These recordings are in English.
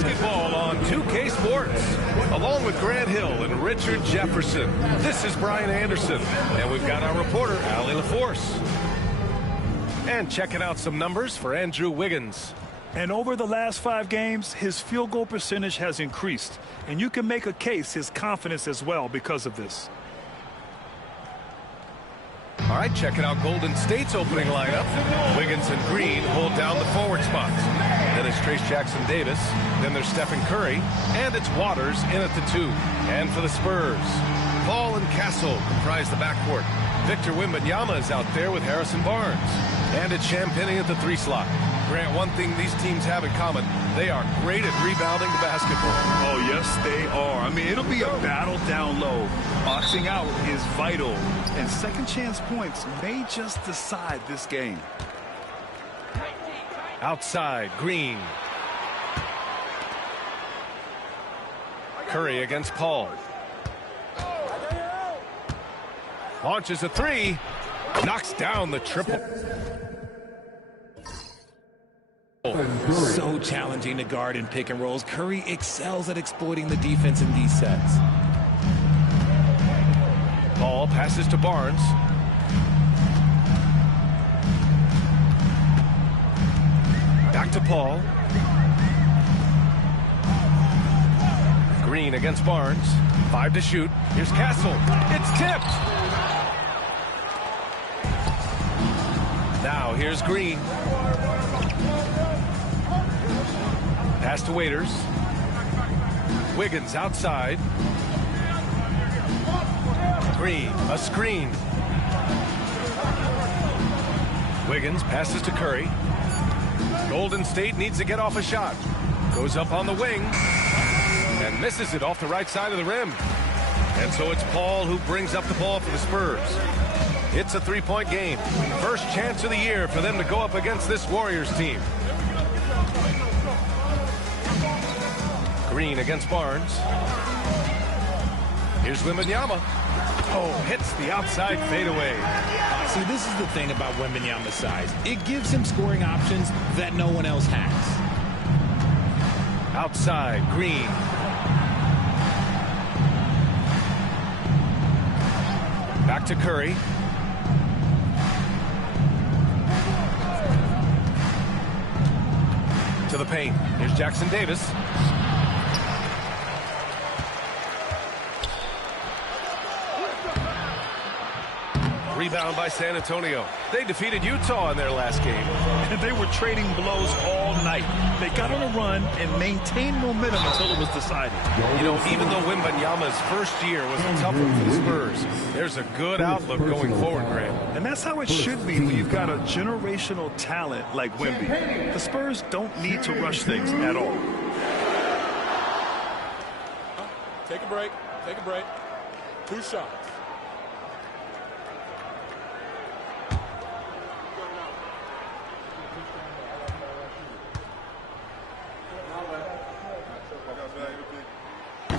basketball on 2K Sports. Along with Grant Hill and Richard Jefferson, this is Brian Anderson, and we've got our reporter, Allie LaForce. And checking out some numbers for Andrew Wiggins. And over the last 5 games, his field goal percentage has increased. And you can make a case his confidence as well because of this. All right, checking out Golden State's opening lineup. Wiggins and Green hold down the forward spots. Then it's Trace Jackson-Davis. Then there's Stephen Curry. And it's Waters in at the 2. And for the Spurs, Paul and Castle comprise the backcourt. Victor Wembanyama is out there with Harrison Barnes. And it's Champagnie at the 3 slot. Grant, one thing these teams have in common, they are great at rebounding the basketball. Oh, yes, they are. I mean, it'll be a battle down low. Boxing out is vital, and second chance points may just decide this game. Outside, Green. Curry against Paul. Launches a 3. Knocks down the triple. So challenging to guard in pick and rolls. Curry excels at exploiting the defense in these sets. Paul passes to Barnes. Back to Paul. Green against Barnes. 5 to shoot. Here's Castle. It's tipped. Now here's Green. Pass to Waiters. Wiggins outside. Green, a screen. Wiggins passes to Curry. Golden State needs to get off a shot. Goes up on the wing. And misses it off the right side of the rim. And so it's Paul who brings up the ball for the Spurs. It's a 3-point game. First chance of the year for them to go up against this Warriors team. Green against Barnes. Here's Wembanyama. Oh, hits the outside fadeaway. See, this is the thing about Wembanyama's size. It gives him scoring options that no one else has. Outside, Green. Back to Curry. To the paint. Here's Jackson-Davis. Rebound by San Antonio. They defeated Utah in their last game. And they were trading blows all night. They got on a run and maintained momentum until it was decided. You know, even though Wembanyama's first year was a tough one for the Spurs, there's a good outlook going forward, Grant. And that's how it should be when you've got a generational talent like Wemby. The Spurs don't need to rush things at all. Take a break. Take a break. 2 shots.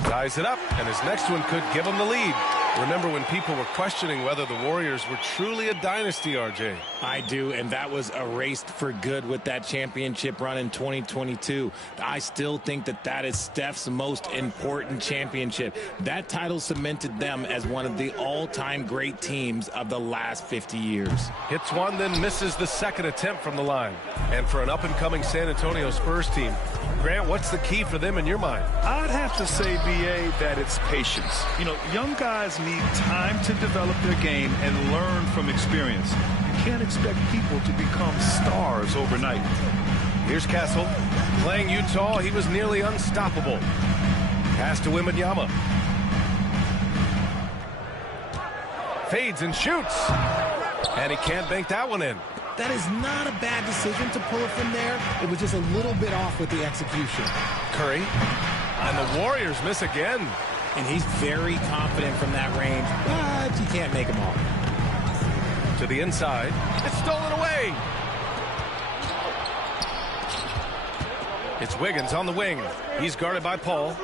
Ties it up, and his next one could give him the lead. Remember when people were questioning whether the Warriors were truly a dynasty, RJ? I do, and that was erased for good with that championship run in 2022. I still think that that is Steph's most important championship. That title cemented them as one of the all-time great teams of the last 50 years. Hits one, then misses the second attempt from the line. And for an up-and-coming San Antonio Spurs team, Grant, what's the key for them in your mind? I'd have to say, B.A., that it's patience. You know, young guys need time to develop their game and learn from experience. You can't expect people to become stars overnight. Here's Castle. Playing Utah, he was nearly unstoppable. Pass to Wembanyama. Fades and shoots. And he can't bank that one in. That is not a bad decision to pull it from there. It was just a little bit off with the execution. Curry. And the Warriors miss again. And he's very confident from that range, but you can't make him all. To the inside. It's stolen away. It's Wiggins on the wing. He's guarded by Paul.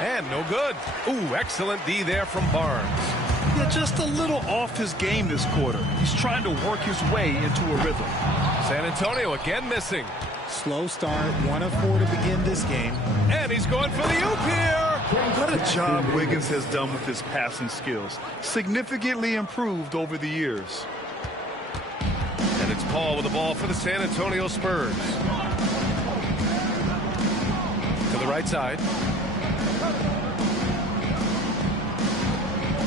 And no good. Ooh, excellent D there from Barnes. Yeah, just a little off his game this quarter. He's trying to work his way into a rhythm. San Antonio again missing. Slow start, 1 of 4 to begin this game. And he's going for the oop here. What a job Wiggins has done with his passing skills. Significantly improved over the years. And it's Paul with the ball for the San Antonio Spurs. To the right side.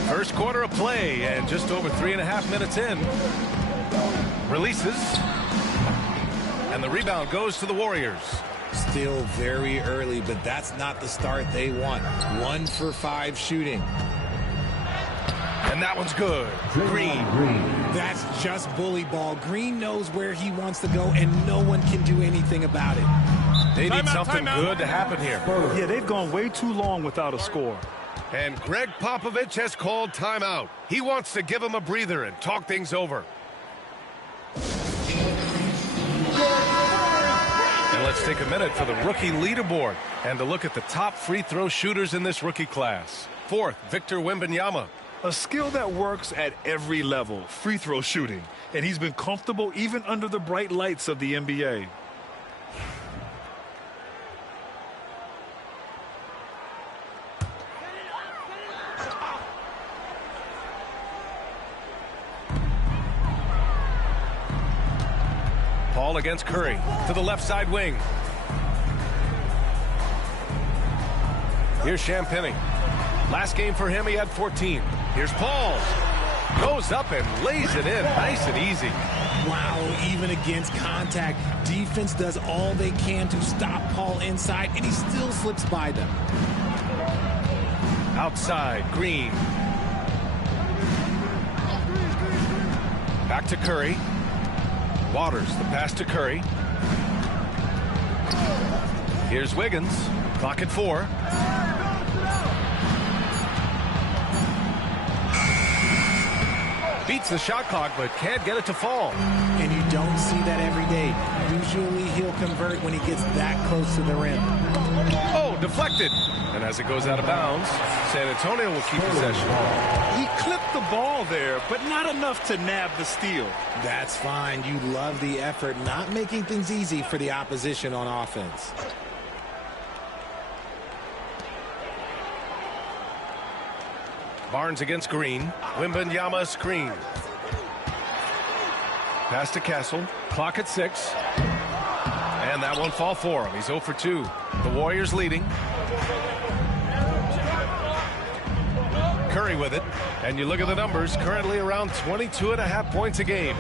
First quarter of play, and just over 3.5 minutes in. Releases. And the rebound goes to the Warriors. Still very early, but that's not the start they want. 1 for 5 shooting. And that one's good. Green. That's just bully ball. Green knows where he wants to go, and no one can do anything about it. They need something good to happen here. Yeah, they've gone way too long without a score. And Greg Popovich has called timeout. He wants to give him a breather and talk things over. And let's take a minute for the rookie leaderboard and to look at the top free throw shooters in this rookie class. 4th, Victor Wembanyama. A skill that works at every level, free throw shooting. And he's been comfortable even under the bright lights of the NBA. Paul against Curry to the left side wing. Here's Champagnie. Last game for him, he had 14. Here's Paul. Goes up and lays it in nice and easy. Wow, even against contact, defense does all they can to stop Paul inside, and he still slips by them. Outside, Green. Back to Curry. Waters, the pass to Curry. Here's Wiggins. Clock at 4. Beats the shot clock, but can't get it to fall. And you don't see that every day. Usually he'll convert when he gets that close to the rim. Oh, deflected. And as it goes out of bounds, San Antonio will keep possession. He clipped the ball there, but not enough to nab the steal. That's fine. You love the effort, not making things easy for the opposition on offense. Barnes against Green. Wembanyama screen. Pass to Castle. Clock at 6. And that won't fall for him. He's 0 for 2. The Warriors leading. Curry with it. And you look at the numbers, currently around 22.5 points a game.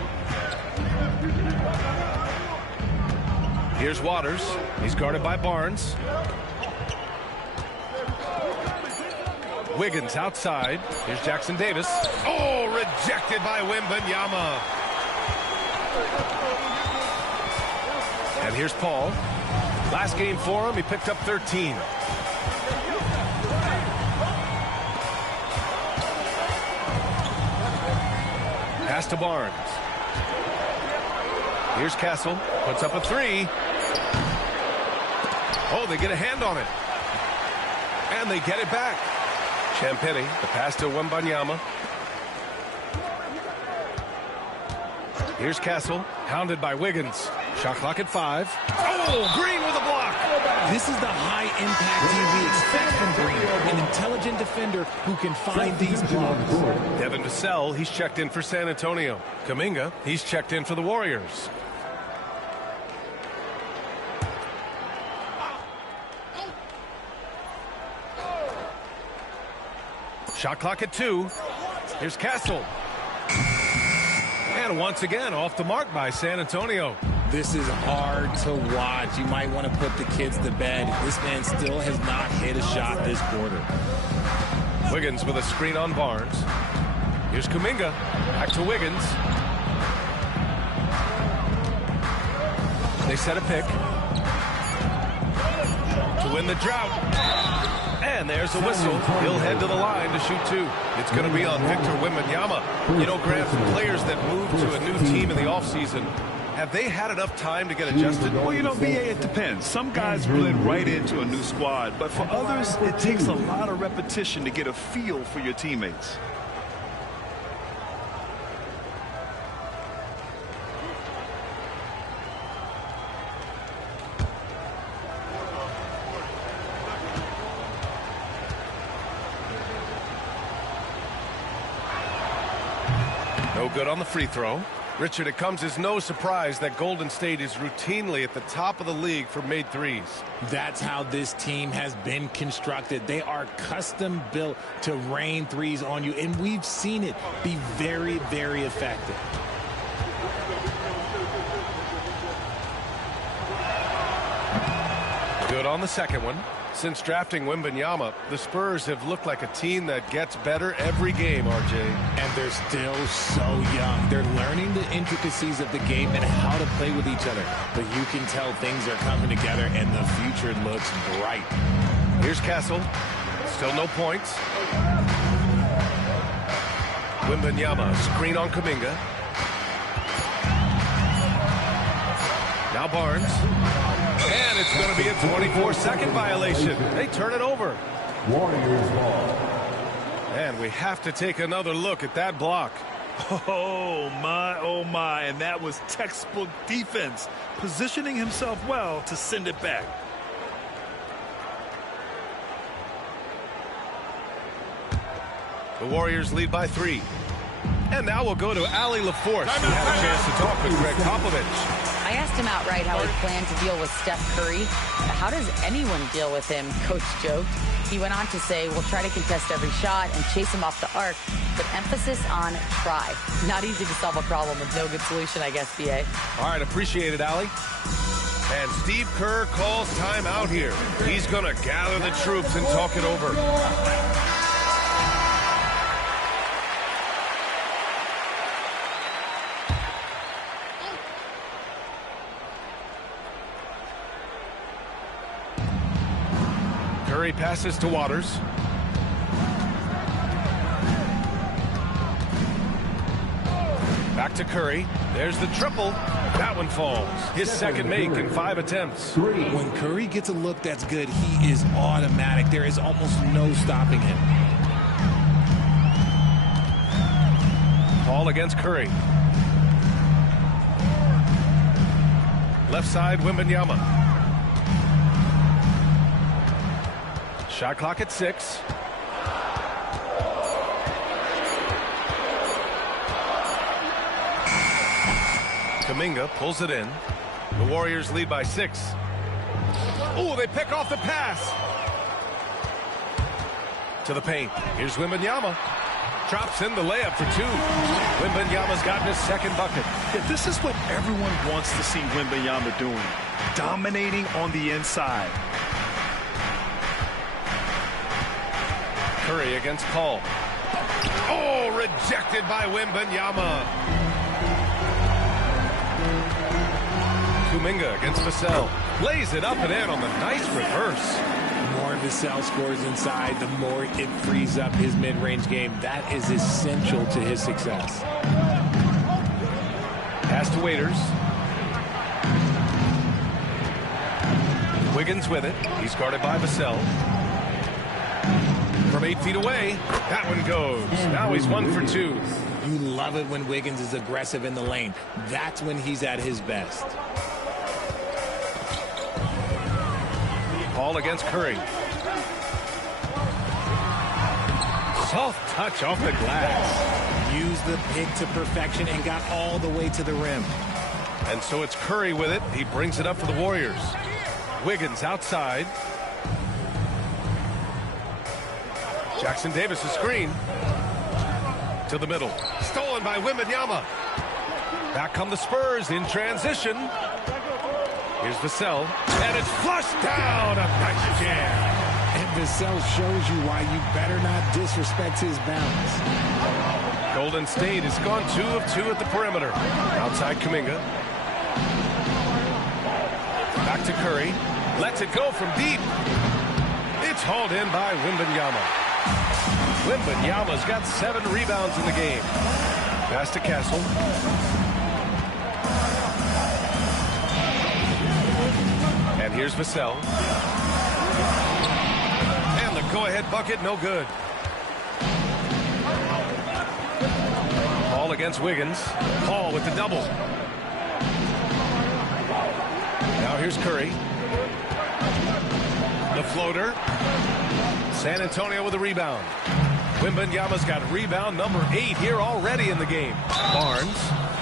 Here's Waters. He's guarded by Barnes. Wiggins outside. Here's Jackson Davis. Oh, rejected by Wembanyama. And here's Paul. Last game for him, he picked up 13. Pass to Barnes. Here's Castle. Puts up a 3. Oh, they get a hand on it. And they get it back. Champagnie, the pass to Wembanyama. Here's Castle, hounded by Wiggins. Shot clock at 5. Oh, Green with a block. This is the high impact we expect from Green, an intelligent defender who can find these blocks. Devin Vassell, he's checked in for San Antonio. Kuminga, he's checked in for the Warriors. Shot clock at 2. Here's Castle. And once again, off the mark by San Antonio. This is hard to watch. You might want to put the kids to bed. This man still has not hit a shot this quarter. Wiggins with a screen on Barnes. Here's Kuminga. Back to Wiggins. They set a pick. To win the drought. And there's a whistle. He'll head to the line to shoot 2. It's going to be on Victor Wembanyama. You know, Grant, players that move to a new team in the offseason, have they had enough time to get adjusted? Well, you know, BA, it depends. Some guys blend right into a new squad, but for others, it takes a lot of repetition to get a feel for your teammates. No good on the free throw. Richard, it comes as no surprise that Golden State is routinely at the top of the league for made threes. That's how this team has been constructed. They are custom built to rain threes on you, and we've seen it be very, very effective. Good on the second one. Since drafting Wembanyama, the Spurs have looked like a team that gets better every game, RJ. And they're still so young. They're learning the intricacies of the game and how to play with each other. But you can tell things are coming together, and the future looks bright. Here's Castle. Still no points. Wembanyama, screen on Kuminga. Now Barnes. And it's going to be a 24-second violation. They turn it over. Warriors ball. And we have to take another look at that block. Oh, my. And that was textbook defense, positioning himself well to send it back. The Warriors lead by 3. And now we'll go to Allie LaForce, who had a chance to talk with Greg Popovich. I asked him outright how he planned to deal with Steph Curry. How does anyone deal with him, Coach joked. He went on to say, we'll try to contest every shot and chase him off the arc, but emphasis on try. Not easy to solve a problem with no good solution, I guess, BA. All right, appreciate it, Allie. And Steve Kerr calls timeout here. He's going to gather the troops and talk it over. Curry passes to Waters. Back to Curry. There's the triple. That one falls. His second make in 5 attempts. When Curry gets a look that's good, he is automatic. There is almost no stopping him. Paul against Curry. Left side, Wembanyama. Shot clock at 6. Kuminga pulls it in. The Warriors lead by 6. Oh, they pick off the pass. To the paint. Here's Wembanyama. Drops in the layup for 2. Wembanyama's gotten his second bucket. Yeah, this is what everyone wants to see Wembanyama doing. Dominating on the inside. Curry against Paul. Oh, rejected by Wembanyama. Kuminga against Vassell. Lays it up and in on the nice reverse. The more Vassell scores inside, the more it frees up his mid-range game. That is essential to his success. Pass to Waiters. Wiggins with it. He's guarded by Vassell. From 8 feet away, that one goes. Now he's 1 for 2. You love it when Wiggins is aggressive in the lane. That's when he's at his best. Paul against Curry. Soft touch off the glass. Used the pick to perfection and got all the way to the rim. And so it's Curry with it. He brings it up for the Warriors. Wiggins outside. Jackson Davis, a screen. To the middle. Stolen by Wembanyama. Back come the Spurs in transition. Here's Vassell. And it's flushed down. A nice jam. And Vassell shows you why you better not disrespect his balance. Golden State has gone 2 of 2 at the perimeter. Outside Kuminga. Back to Curry. Lets it go from deep. It's hauled in by Wembanyama. Wembanyama's got 7 rebounds in the game. Pass to Castle. And here's Vassell. And the go-ahead bucket, no good. Paul against Wiggins. Paul with the double. Now here's Curry. The floater. San Antonio with a rebound. Wembanyama's got rebound number 8 here already in the game. Barnes,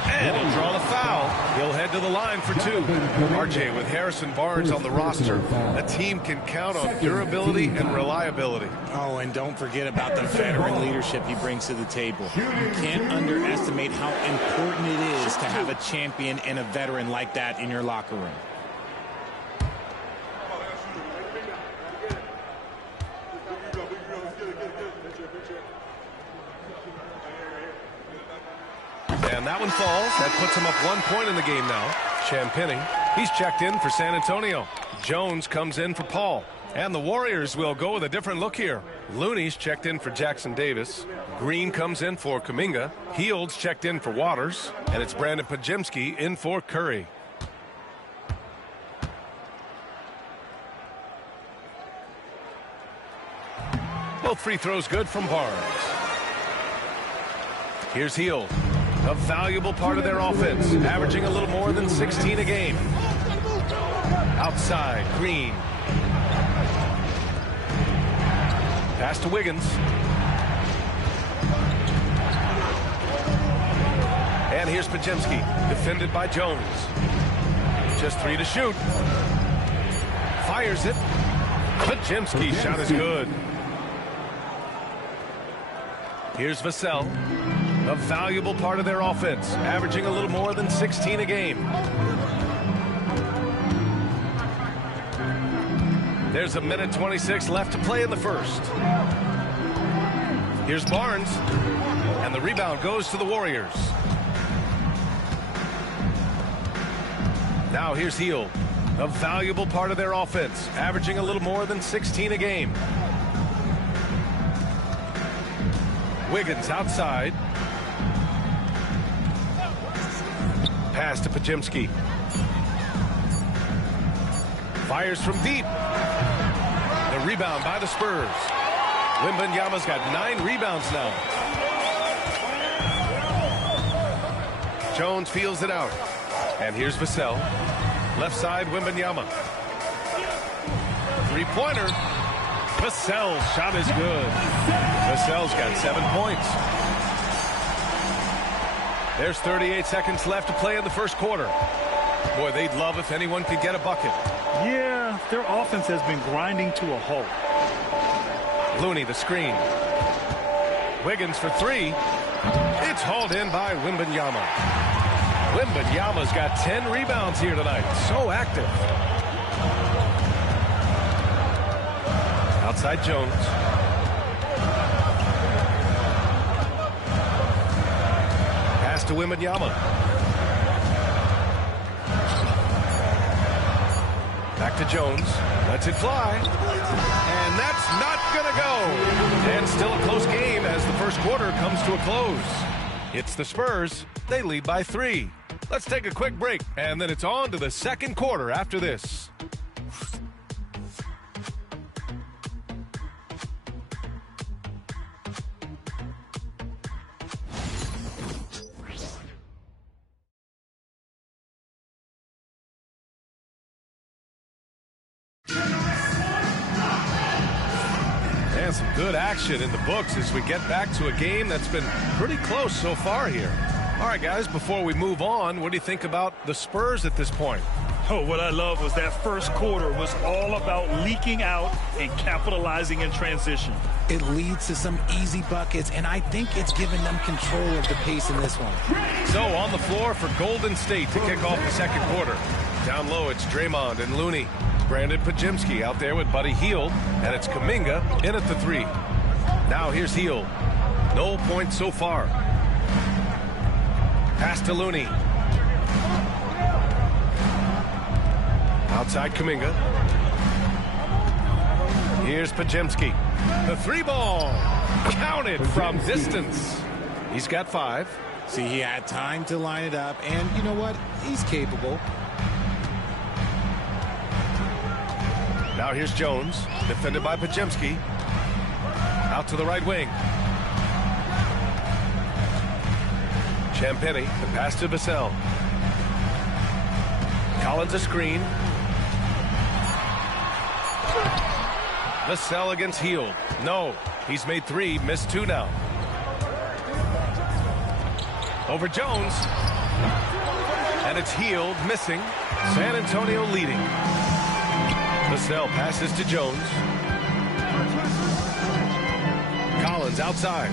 and he'll draw the foul. He'll head to the line for 2. RJ, with Harrison Barnes on the roster, a team can count on durability and reliability. Oh, and don't forget about the veteran leadership he brings to the table. You can't underestimate how important it is to have a champion and a veteran like that in your locker room. And that one falls. That puts him up 1 point in the game now. Champagnie, he's checked in for San Antonio. Jones comes in for Paul. And the Warriors will go with a different look here. Looney's checked in for Jackson Davis. Green comes in for Kuminga. Hield's checked in for Waters. And it's Brandon Pajemski in for Curry. Both free throws good from Barnes. Here's Hield. A valuable part of their offense, averaging a little more than 16 a game. Outside, Green. Pass to Wiggins. And here's Pajemski, defended by Jones. Just 3 to shoot. Fires it. Pajemski's shot is good. Here's Vassell. A valuable part of their offense, averaging a little more than 16 a game. There's a minute 26 left to play in the first. Here's Barnes, and the rebound goes to the Warriors. Now here's Hield, a valuable part of their offense, averaging a little more than 16 a game. Wiggins outside. Pass to Pajemski. Fires from deep. The rebound by the Spurs. Wembanyama's got 9 rebounds now. Jones feels it out. And here's Vassell. Left side, Wembanyama. Three-pointer. Vassell's shot is good. Vassell's got 7 points. There's 38 seconds left to play in the first quarter. Boy, they'd love if anyone could get a bucket. Yeah, their offense has been grinding to a halt. Looney, the screen. Wiggins for 3. It's hauled in by Wembanyama. Wembanyama's got 10 rebounds here tonight. So active. Outside Jones. Pass to Wembanyama. Back to Jones. Lets it fly. And that's not going to go. And still a close game as the first quarter comes to a close. It's the Spurs. They lead by 3. Let's take a quick break, and then it's on to the second quarter after this. And some good action in the books as we get back to a game that's been pretty close so far here. All right, guys, before we move on, what do you think about the Spurs at this point? Oh, what I love was that first quarter was all about leaking out and capitalizing in transition. It leads to some easy buckets, and I think it's given them control of the pace in this one. So on the floor for Golden State to kick off the second quarter. Down low, it's Draymond and Looney. Brandon Pajemski out there with Buddy Hield, and it's Kuminga in at the 3. Now here's Hield. No points so far. Pass to Looney. Outside Kuminga. Here's Pajemski. The 3-ball. Counted from distance. He's got 5. See, he had time to line it up, and you know what? He's capable. Now here's Jones, defended by Pajemski. Out to the right wing. Champagnie, the pass to Vassell. Collins a screen. Vassell against Hield. No. He's made 3, missed 2 now. Over Jones. And it's Hield missing. San Antonio leading. Vassell passes to Jones. Collins outside.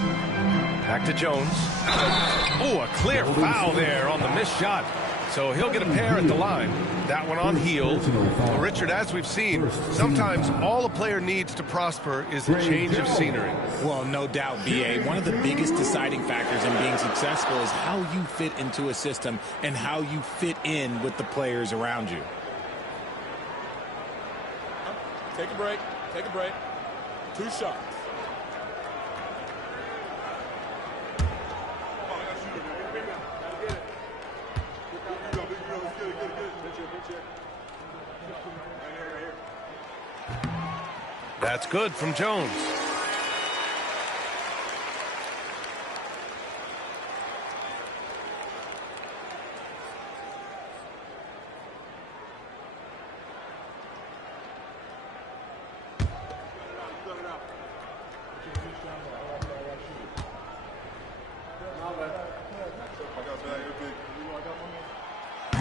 Back to Jones. Oh, a clear foul there on the missed shot. So he'll get a pair at the line. That one on Hield. Well, Richard, as we've seen, sometimes all a player needs to prosper is a change of scenery. Well, no doubt, B.A. One of the biggest deciding factors in being successful is how you fit into a system and how you fit in with the players around you. Take a break. Take a break. 2 shots. That's good from Jones.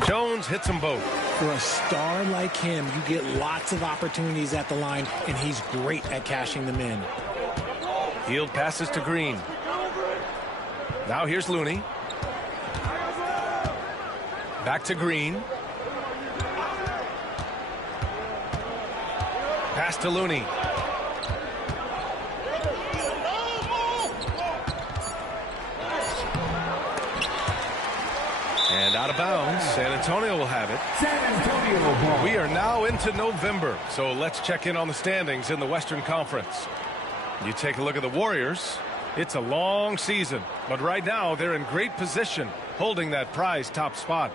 Jones hits them both. For a star like him, you get lots of opportunities at the line, and he's great at cashing them in. Hield passes to Green. Now here's Looney. Back to Green. Pass to Looney. And out of bounds. San Antonio will have it. San Antonio ball. We are now into November, so let's check in on the standings in the Western Conference. You take a look at the Warriors. It's a long season, but right now they're in great position, holding that prize top spot.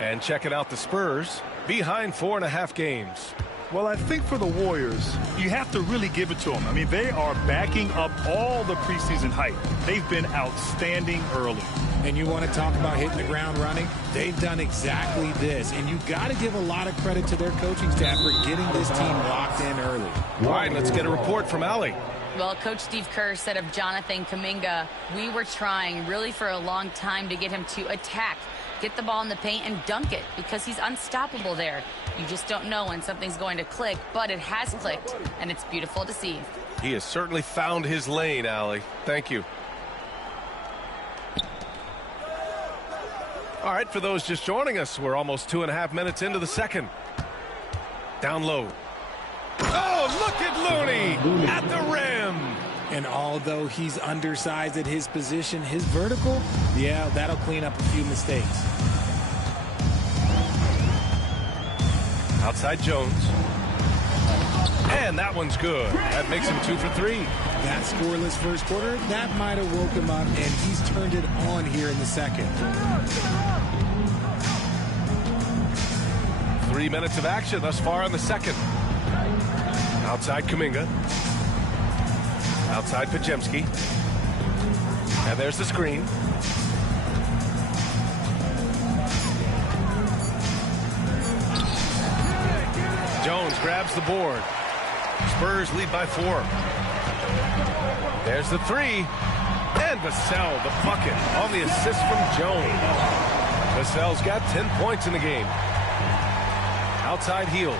And checking out the Spurs, behind 4.5 games. Well, I think for the Warriors, you have to really give it to them. I mean, they are backing up all the preseason hype. They've been outstanding early. And you want to talk about hitting the ground running? They've done exactly this. And you've got to give a lot of credit to their coaching staff for getting this team locked in early. All right, let's get a report from Allie. Well, Coach Steve Kerr said of Jonathan Kuminga, we were trying really for a long time to get him to attack, get the ball in the paint and dunk it because he's unstoppable there. You just don't know when something's going to click, but it has clicked, and it's beautiful to see. He has certainly found his lane, Allie. Thank you. All right, for those just joining us, we're almost 2.5 minutes into the second. Down low. Oh, look at Looney at the rim. And although he's undersized at his position, his vertical, yeah, that'll clean up a few mistakes. Outside Jones. And that one's good. That makes him 2 for 3. That scoreless first quarter, that might have woke him up, and he's turned it on here in the second. 3 minutes of action thus far in the second. Outside Kuminga. Outside Pajemski. And there's the screen. Jones grabs the board. Spurs lead by 4. There's the 3. And Vassell, the bucket on the assist from Jones. Vassell's got 10 points in the game. Outside Hield.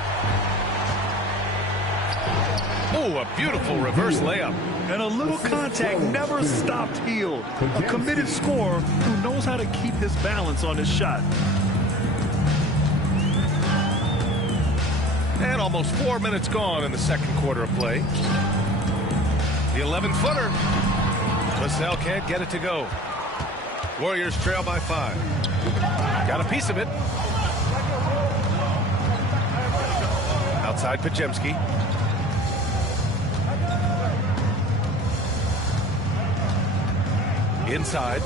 Oh, a beautiful reverse layup. And a little contact never stopped Hield. A committed scorer who knows how to keep his balance on his shot. And almost 4 minutes gone in the second quarter of play. The 11-footer. Vassell can't get it to go. Warriors trail by 5. Got a piece of it. Outside Pajemski. Inside.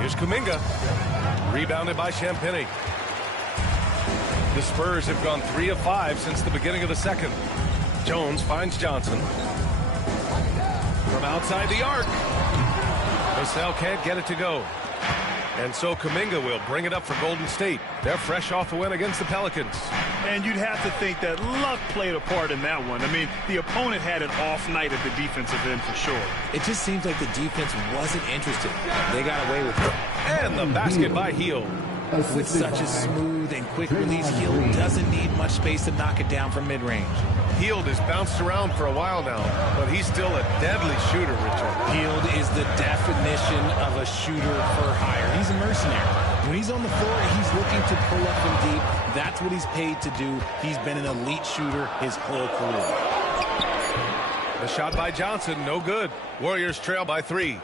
Here's Kuminga. Rebounded by Champagny. The Spurs have gone 3 of 5 since the beginning of the second. Jones finds Johnson. From outside the arc. Vassell can't get it to go. And so Kuminga will bring it up for Golden State. They're fresh off a win against the Pelicans. And you'd have to think that luck played a part in that one. I mean, the opponent had an off night at the defensive end for sure. It just seems like the defense wasn't interested. They got away with it. And the basket by Hield. With such a smooth and quick release, Hield doesn't need much space to knock it down from mid-range. Hield has bounced around for a while now, but he's still a deadly shooter, Richard. Hield is the definition of a shooter for hire. He's a mercenary. When he's on the floor, he's looking to pull up from deep. That's what he's paid to do. He's been an elite shooter his whole career. The shot by Johnson, no good. Warriors trail by 3.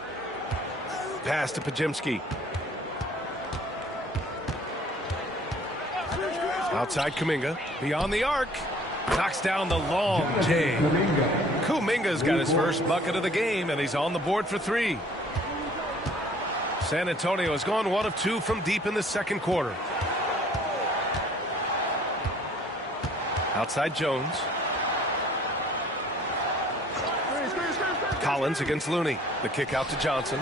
Pass to Pajimski. Outside Kuminga, beyond the arc, knocks down the long J. Kuminga's got his first bucket of the game, and he's on the board for 3. San Antonio has gone 1 of 2 from deep in the second quarter. Outside Jones. Collins against Looney. The kick out to Johnson.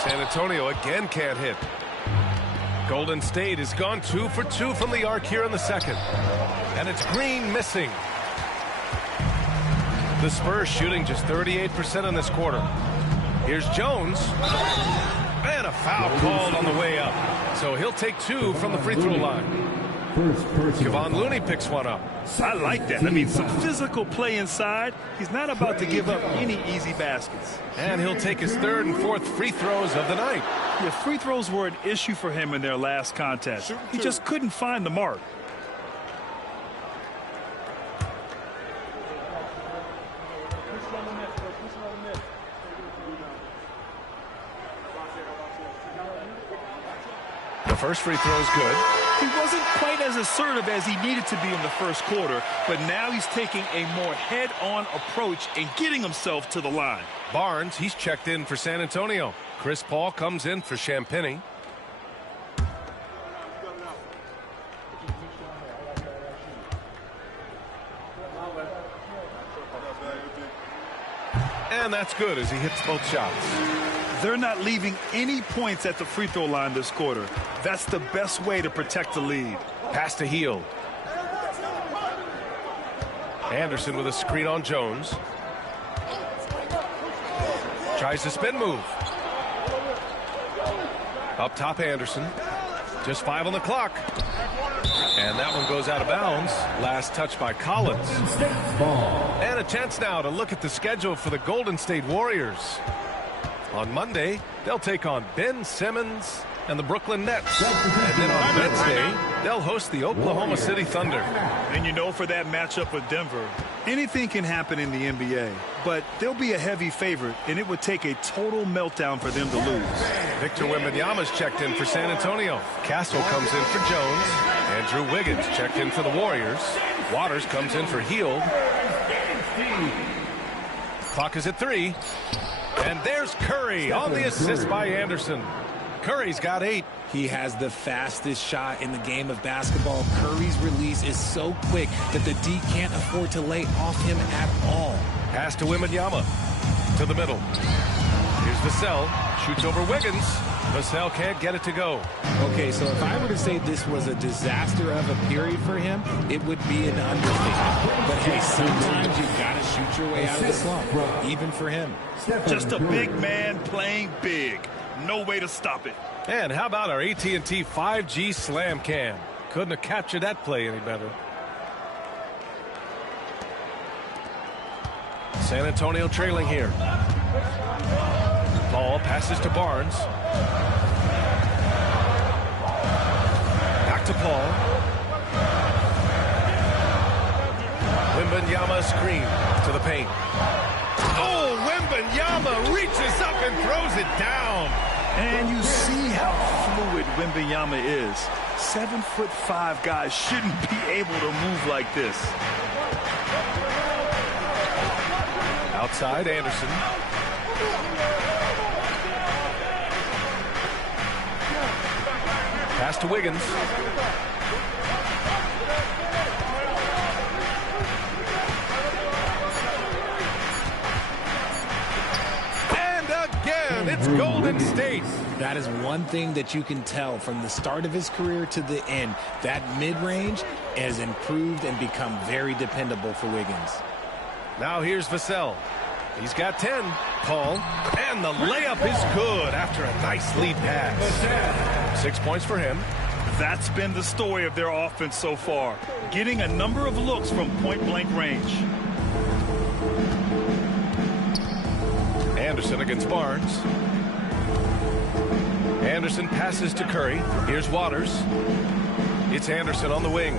San Antonio again can't hit. Golden State has gone 2 for 2 from the arc here in the second. And it's Green missing. The Spurs shooting just 38% in this quarter. Here's Jones. And a foul called on the way up. So he'll take 2 from the free throw line. Kevon Looney picks one up. I like that. I mean, some physical play inside. He's not about to give up any easy baskets. And he'll take his 3rd and 4th free throws of the night. Yeah, free throws were an issue for him in their last contest. He just couldn't find the mark. The first free throw is good. He wasn't quite as assertive as he needed to be in the first quarter, but now he's taking a more head-on approach and getting himself to the line. Barnes, he's checked in for San Antonio. Chris Paul comes in for Champagny. And that's good as he hits both shots. They're not leaving any points at the free throw line this quarter. That's the best way to protect the lead. Pass to Hield. Anderson with a screen on Jones. Tries the spin move. Up top Anderson. Just 5 on the clock. And that one goes out of bounds. Last touch by Collins. And a chance now to look at the schedule for the Golden State Warriors. On Monday, they'll take on Ben Simmons and the Brooklyn Nets. And then on Wednesday, they'll host the Oklahoma City Thunder. And you know, for that matchup with Denver, anything can happen in the NBA. But they'll be a heavy favorite, and it would take a total meltdown for them to lose. Victor Wembanyama's checked in for San Antonio. Castle comes in for Jones. Andrew Wiggins checked in for the Warriors. Waters comes in for Hield. Clock is at 3. And there's Curry on the assist by Anderson. Curry's got 8. He has the fastest shot in the game of basketball. Curry's release is so quick that the D can't afford to lay off him at all. Pass to Wembanyama. To the middle. Here's Vassell. Shoots over Wiggins. Vassell can't get it to go. Okay, so if I were to say this was a disaster of a period for him, it would be an understatement. But hey, sometimes you've got to shoot your way out of the slump, even for him. Just a big man playing big. No way to stop it. And how about our AT&T 5G Slam Cam? Couldn't have captured that play any better. San Antonio trailing here. Ball passes to Barnes. Back to Paul. Wembanyama screen to the paint. Oh, Wembanyama reaches up and throws it down. And you see how fluid Wembanyama is. 7'5" guys shouldn't be able to move like this. Outside Anderson. Pass to Wiggins. And again, it's Golden State. That is one thing that you can tell from the start of his career to the end. That mid-range has improved and become very dependable for Wiggins. Now here's Vassell. He's got 10. Paul. And the layup is good after a nice lead pass. 6 points for him. That's been the story of their offense so far. Getting a number of looks from point-blank range. Anderson against Barnes. Anderson passes to Curry. Here's Waters. It's Anderson on the wing.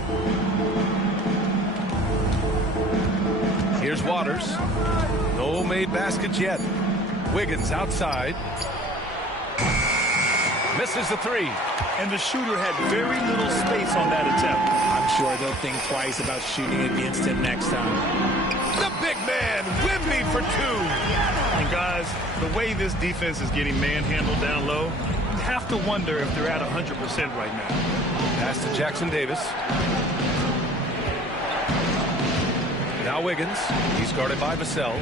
Here's Waters. No made baskets yet. Wiggins outside. Misses the three. And the shooter had very little space on that attempt. I'm sure they'll think twice about shooting against him next time. The big man, Wemby for two. And guys, the way this defense is getting manhandled down low, you have to wonder if they're at 100% right now. Pass to Jackson Davis. Now Wiggins. He's guarded by Vassell.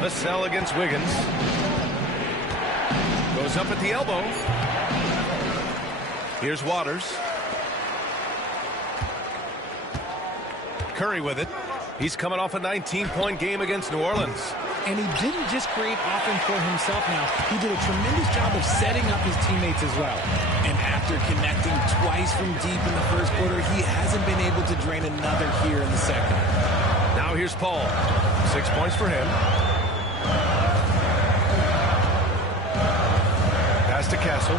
Vassell against Wiggins. Goes up at the elbow. Here's Waters. Curry with it. He's coming off a 19-point game against New Orleans. And he didn't just create offense for himself now. He did a tremendous job of setting up his teammates as well. And after connecting twice from deep in the first quarter, he hasn't been able to drain another here in the second. Now here's Paul. 6 points for him. Pass to Castle.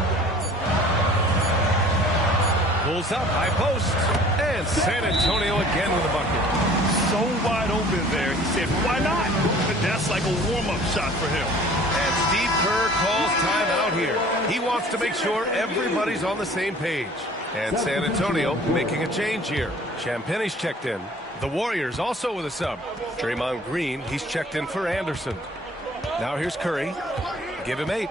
Pulls up, high post. And San Antonio again with a bucket. So wide open there. He said, why not? But that's like a warm-up shot for him. And Steve Kerr calls timeout here. He wants to make sure everybody's on the same page. And San Antonio making a change here. Champagne's checked in. The Warriors also with a sub. Draymond Green, he's checked in for Anderson. Now here's Curry. Give him 8.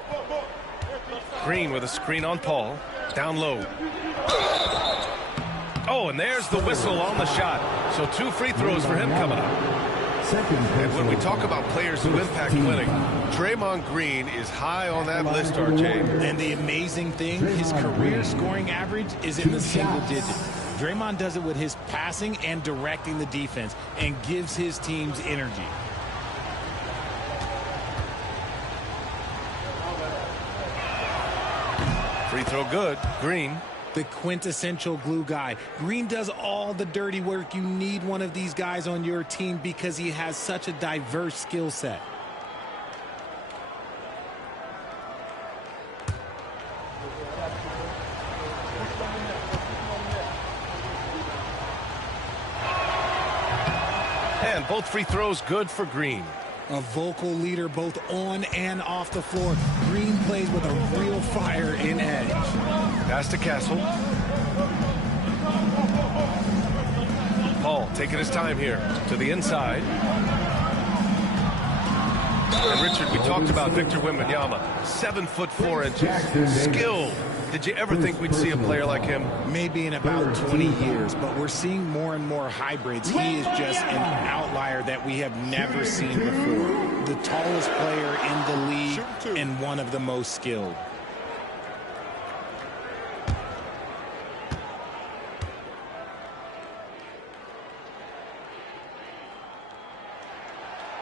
Green with a screen on Paul. Down low. Oh, and there's the whistle on the shot. So 2 free throws for him coming up. And when we talk about players who impact winning, Draymond Green is high on that list, RJ. And the amazing thing, his career scoring average is in the single digits. Draymond does it with his passing and directing the defense and gives his teams energy. Free throw good. Green. The quintessential glue guy. Green does all the dirty work. You need one of these guys on your team because he has such a diverse skill set. And both free throws good for Green. A vocal leader both on and off the floor. Green plays with a real fire in edge. Pass to Castle. Paul taking his time here to the inside. And Richard, we talked about Victor Wembanyama, 7'4". Skilled. Did you ever think we'd see a player like him? Maybe in about 20 years, but we're seeing more and more hybrids. He is just an outlier that we have never seen before. The tallest player in the league and one of the most skilled.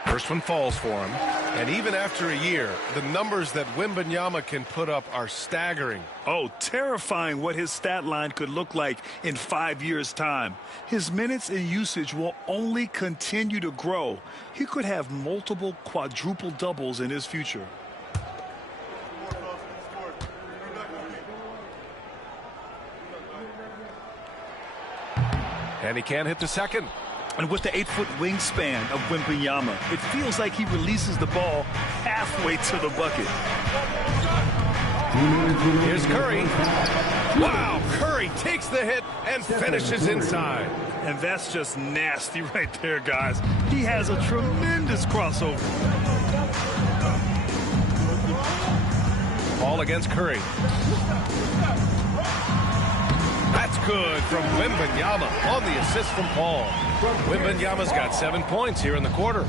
First one falls for him. And even after a year, the numbers that Wembanyama can put up are staggering. Oh, terrifying what his stat line could look like in 5 years' time. His minutes and usage will only continue to grow. He could have multiple quadruple doubles in his future. And he can't hit the second. And with the 8-foot wingspan of Wembanyama, it feels like he releases the ball halfway to the bucket. Here's Curry. Wow, Curry takes the hit and finishes inside. And that's just nasty right there, guys. He has a tremendous crossover. Ball against Curry. That's good from Wembanyama on the assist from Paul. Wembanyama's got 7 points here in the quarter.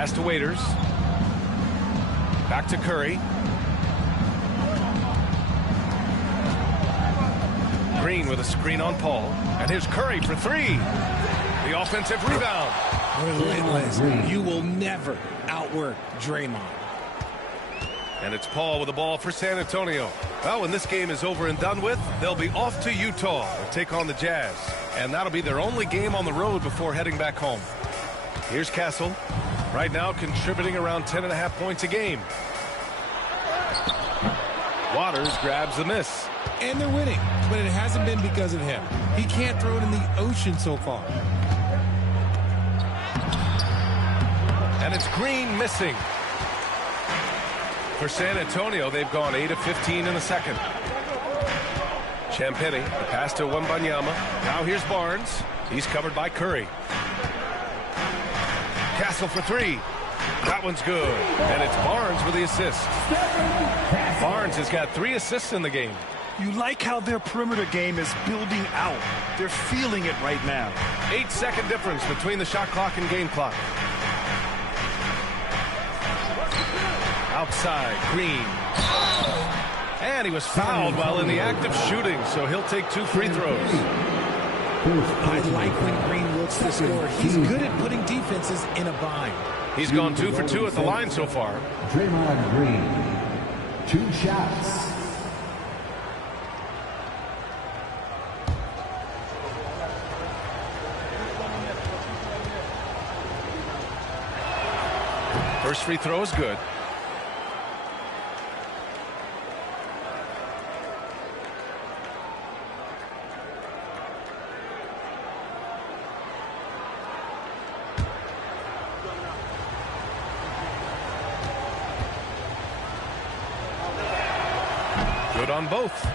Pass to Waiters. Back to Curry. Green with a screen on Paul. And here's Curry for three. The offensive rebound. Relentless. You will never outwork Draymond. And it's Paul with the ball for San Antonio. Well, when this game is over and done with, they'll be off to Utah to take on the Jazz. And that'll be their only game on the road before heading back home. Here's Castle. Right now contributing around 10.5 points a game. Waters grabs the miss. And they're winning, but it hasn't been because of him. He can't throw it in the ocean so far. And it's Green missing. For San Antonio, they've gone 8 of 15 in the second. Champagny, the pass to Wembanyama. Now here's Barnes. He's covered by Curry. Castle for three. That one's good. And it's Barnes with the assist. Barnes has got 3 assists in the game. You like how their perimeter game is building out. They're feeling it right now. 8-second difference between the shot clock and game clock. Outside, Green. And he was fouled while in the act of shooting, so he'll take 2 free throws. I like when Green looks to score. He's good at putting defenses in a bind. He's gone 2 for 2 at the line so far. Draymond Green, 2 shots. First free throw is good. Good on both.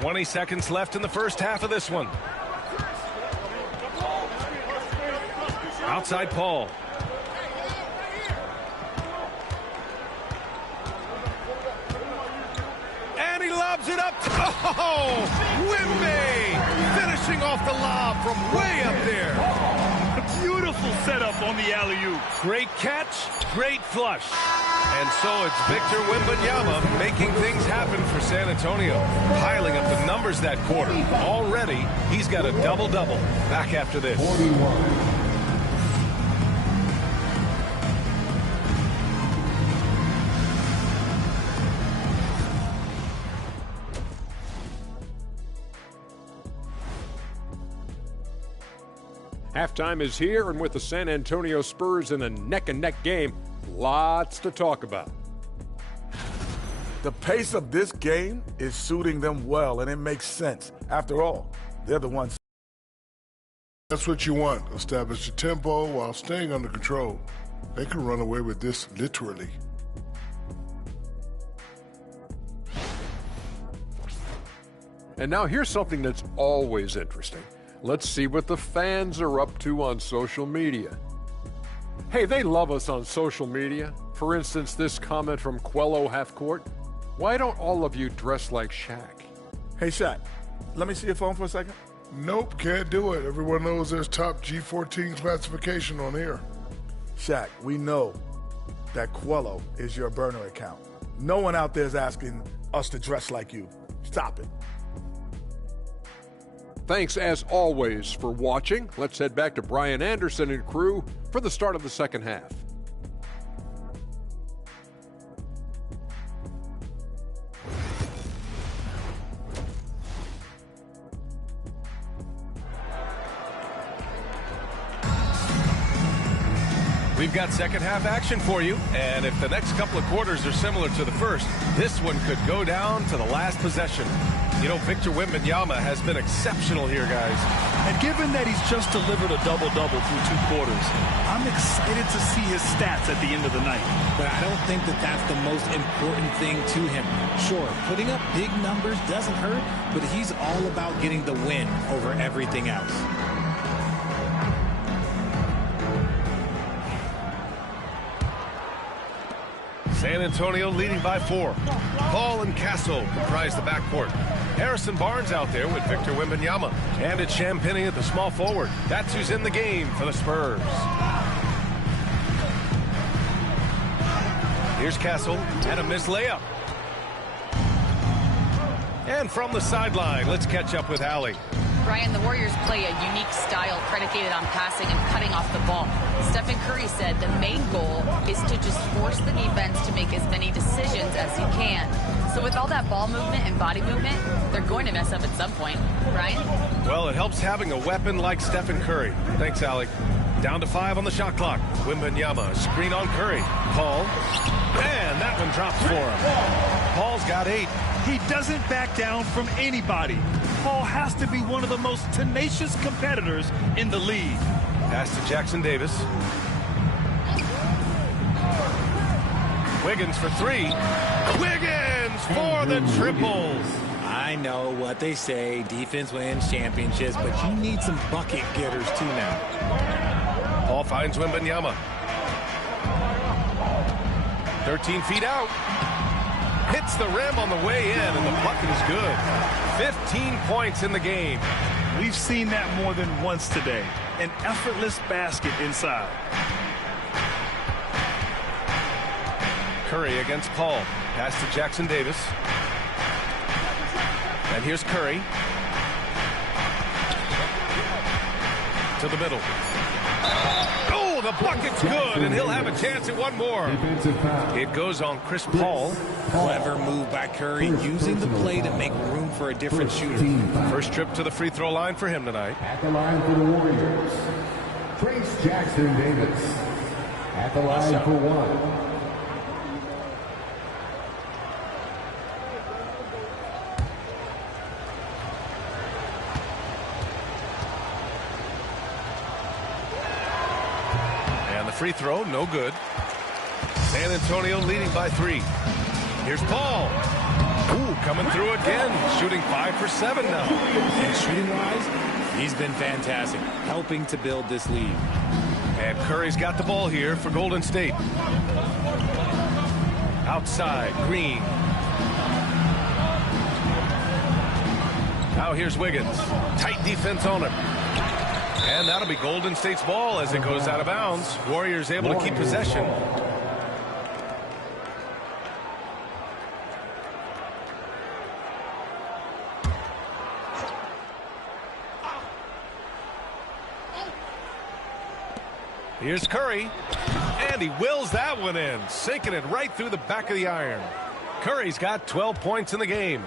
20 seconds left in the first half of this one. Outside Paul. And he lobs it up. Oh, Wemby finishing off the lob from way up there. A beautiful setup on the alley-oop. Great catch, great flush. And so it's Victor Wembanyama making things happen for San Antonio. Piling up the numbers that quarter. Already, he's got a double-double. Back after this. 41. Halftime is here, and with the San Antonio Spurs in a neck-and-neck game, lots to talk about. The pace of this game is suiting them well, and it makes sense. After all, they're the ones. That's what you want. Establish the tempo while staying under control. They can run away with this literally. And now here's something that's always interesting. Let's see what the fans are up to on social media. Hey, they love us on social media. For instance, this comment from Quello Halfcourt. Why don't all of you dress like Shaq? Hey, Shaq, let me see your phone for a second. Nope, can't do it. Everyone knows there's top G14 classification on here. Shaq, we know that Quello is your burner account. No one out there is asking us to dress like you. Stop it. Thanks, as always, for watching. Let's head back to Brian Anderson and crew for the start of the second half. We've got second half action for you, and if the next couple of quarters are similar to the first, this one could go down to the last possession. You know, Victor Wembanyama has been exceptional here, guys. And given that he's just delivered a double-double through 2 quarters, I'm excited to see his stats at the end of the night. But I don't think that that's the most important thing to him. Sure, putting up big numbers doesn't hurt, but he's all about getting the win over everything else. San Antonio leading by 4. Paul and Castle comprise the backcourt. Harrison Barnes out there with Victor Wembanyama. And it's Champagnie at the small forward. That's who's in the game for the Spurs. Here's Castle and a missed layup. And from the sideline, let's catch up with Allie. Brian, the Warriors play a unique style predicated on passing and cutting off the ball. Stephen Curry said the main goal is to just force the defense to make as many decisions as he can. So with all that ball movement and body movement, they're going to mess up at some point. Brian? Well, it helps having a weapon like Stephen Curry. Thanks, Allie. Down to 5 on the shot clock. Wembanyama, screen on Curry. Paul. And that one drops for him. Paul's got 8. He doesn't back down from anybody. Paul has to be one of the most tenacious competitors in the league. Pass to Jackson Davis. Wiggins for 3. Wiggins for the triple. I know what they say, defense wins championships, but you need some bucket getters too now. Paul finds Wembanyama. 13 feet out. Hits the rim on the way in, and the bucket is good. 15 points in the game. We've seen that more than once today. An effortless basket inside. Curry against Paul. Pass to Jackson Davis. And here's Curry. To the middle. Oh, the bucket's good, and he'll have a chance at one more. It goes on Chris Paul. Clever move by Curry, using the play to make room for a different shooter. First trip to the free throw line for him tonight. At the line for the Warriors, Trace Jackson Davis. At the line for 1. Free throw, no good. San Antonio leading by 3. Here's Paul. Ooh, coming through again. Shooting 5 for 7 now. And shooting-wise, he's been fantastic, helping to build this lead. And Curry's got the ball here for Golden State. Outside, Green. Now here's Wiggins. Tight defense on him. And that'll be Golden State's ball as it goes out of bounds. Warriors able to keep possession. Here's Curry. And he wills that one in, sinking it right through the back of the iron. Curry's got 12 points in the game.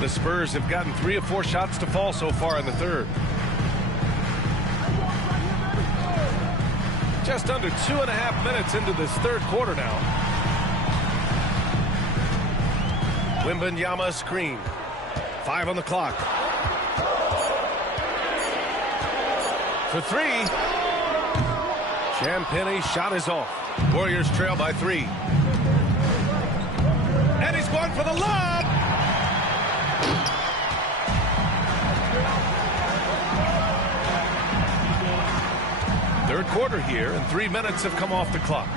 The Spurs have gotten 3 of 4 shots to fall so far in the third. Just under 2.5 minutes into this third quarter now. Wembanyama screen. 5 on the clock. For 3. Champagnie shot is off. Warriors trail by 3. And he's going for the lob. Third quarter here, and 3 minutes have come off the clock.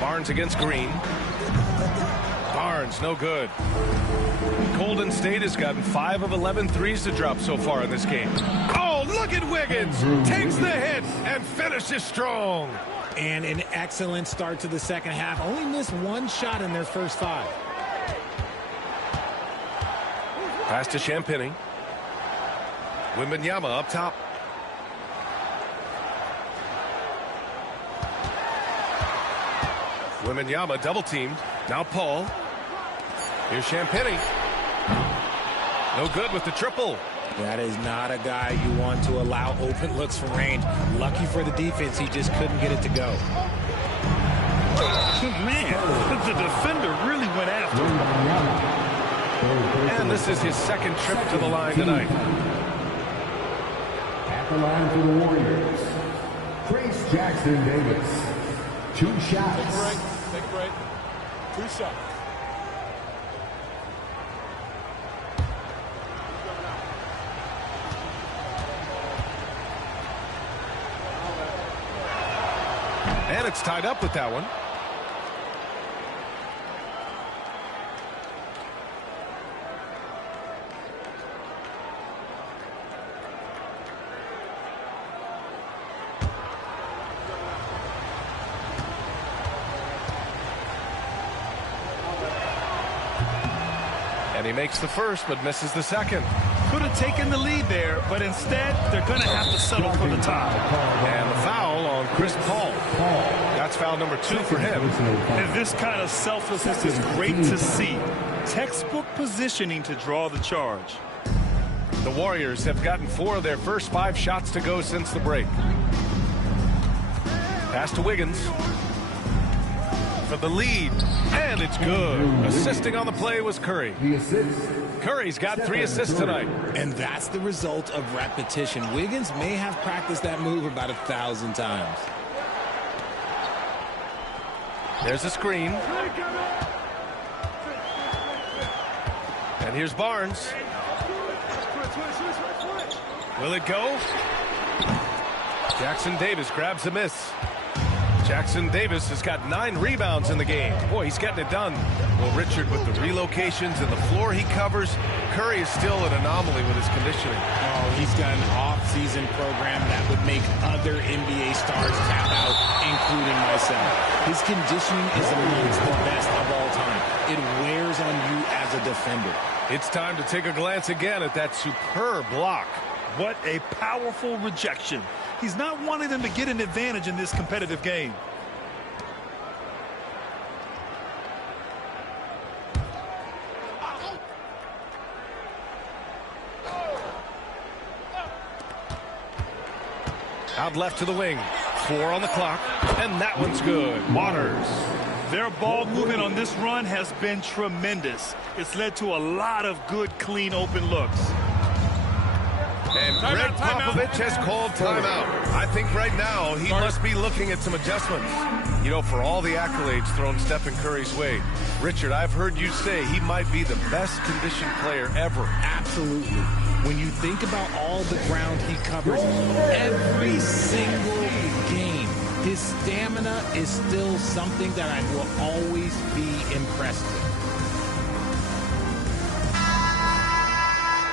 Barnes against Green. Barnes, no good. Golden State has gotten 5 of 11 threes to drop so far in this game. Oh, look at Wiggins. Takes the hit and finishes strong. And an excellent start to the second half. Only missed 1 shot in their first 5. Pass to Champagnie. Wembanyama up top. Wembanyama double teamed. Now Paul. Here's Champagnie. No good with the triple. That is not a guy you want to allow open looks from range. Lucky for the defense, he just couldn't get it to go. Man, the defender really went after him. And this is his second trip to the line tonight. At the line for the Warriors, Trace Jackson Davis. 2 shots. Take a break. 2 shots. And it's tied up with that one. And he makes the first, but misses the second. Could have taken the lead there, but instead, they're going to have to settle for the tie. And the foul on Chris Paul. That's foul number 2 for him. And this kind of selflessness is great to see. Textbook positioning to draw the charge. The Warriors have gotten 4 of their first 5 shots to go since the break. Pass to Wiggins for the lead, and it's good. Assisting on the play was Curry. Curry's got 3 assists tonight. And that's the result of repetition. Wiggins may have practiced that move about 1,000 times. There's a screen. And here's Barnes. Will it go? Jackson Davis grabs a miss. Jackson Davis has got 9 rebounds in the game. Boy, he's getting it done. Well, Richard, with the relocations and the floor he covers, Curry is still an anomaly with his conditioning. Oh, he's got an off-season program that would make other NBA stars tap out, including myself. His conditioning is amongst the best of all time. It wears on you as a defender. It's time to take a glance again at that superb block. What a powerful rejection. He's not wanting them to get an advantage in this competitive game. Out left to the wing. 4 on the clock, and that one's good. Waters. Their ball movement on this run has been tremendous. It's led to a lot of good, clean, open looks. And Greg Popovich has called timeout. I think right now he must be looking at some adjustments. You know, for all the accolades thrown Stephen Curry's way, Richard, I've heard you say he might be the best conditioned player ever. Absolutely. When you think about all the ground he covers every single game, his stamina is still something that I will always be impressed with.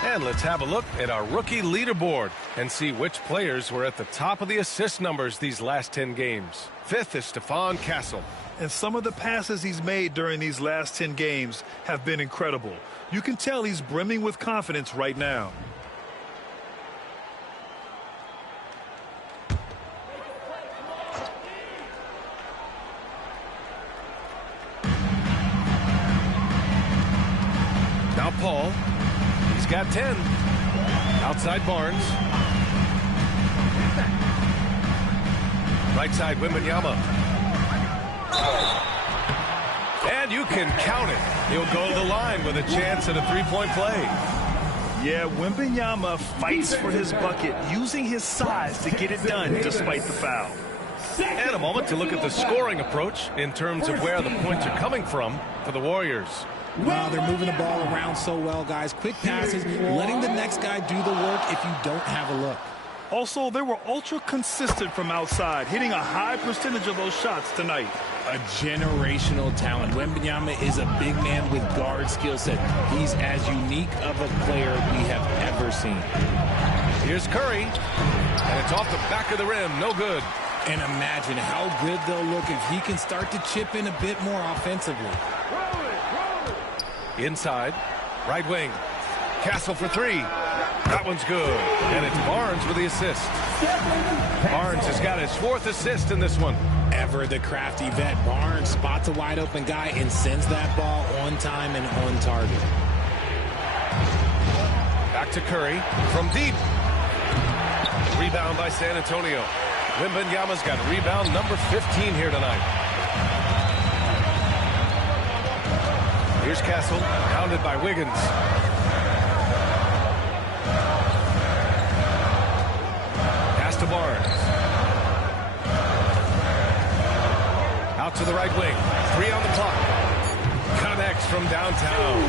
And let's have a look at our rookie leaderboard and see which players were at the top of the assist numbers these last 10 games. 5th is Stephon Castle. And some of the passes he's made during these last 10 games have been incredible. You can tell he's brimming with confidence right now. Now Paul. He's got 10. Outside Barnes. Right side Wembanyama. And you can count it. He'll go to the line with a chance at a 3-point play. Yeah, Wembanyama fights for his bucket, using his size to get it done despite the foul. And a moment to look at the scoring approach in terms of where the points are coming from for the Warriors. Wow, they're moving the ball around so well, guys. Quick passes, letting the next guy do the work if you don't have a look. Also, they were ultra consistent from outside, hitting a high percentage of those shots tonight. A generational talent. Wembanyama is a big man with guard skill set. He's as unique of a player we have ever seen. Here's Curry, and it's off the back of the rim. No good. And imagine how good they'll look if he can start to chip in a bit more offensively. Inside, right wing. Castle for 3. That one's good. And it's Barnes with the assist. Barnes has got his 4th assist in this one. Ever the crafty vet, Barnes spots a wide open guy and sends that ball on time and on target. Back to Curry from deep. Rebound by San Antonio. Wembanyama's got rebound number 15 here tonight. Here's Castle, pounded by Wiggins. Pass to Barnes. Out to the right wing. 3 on the clock. Connects from downtown.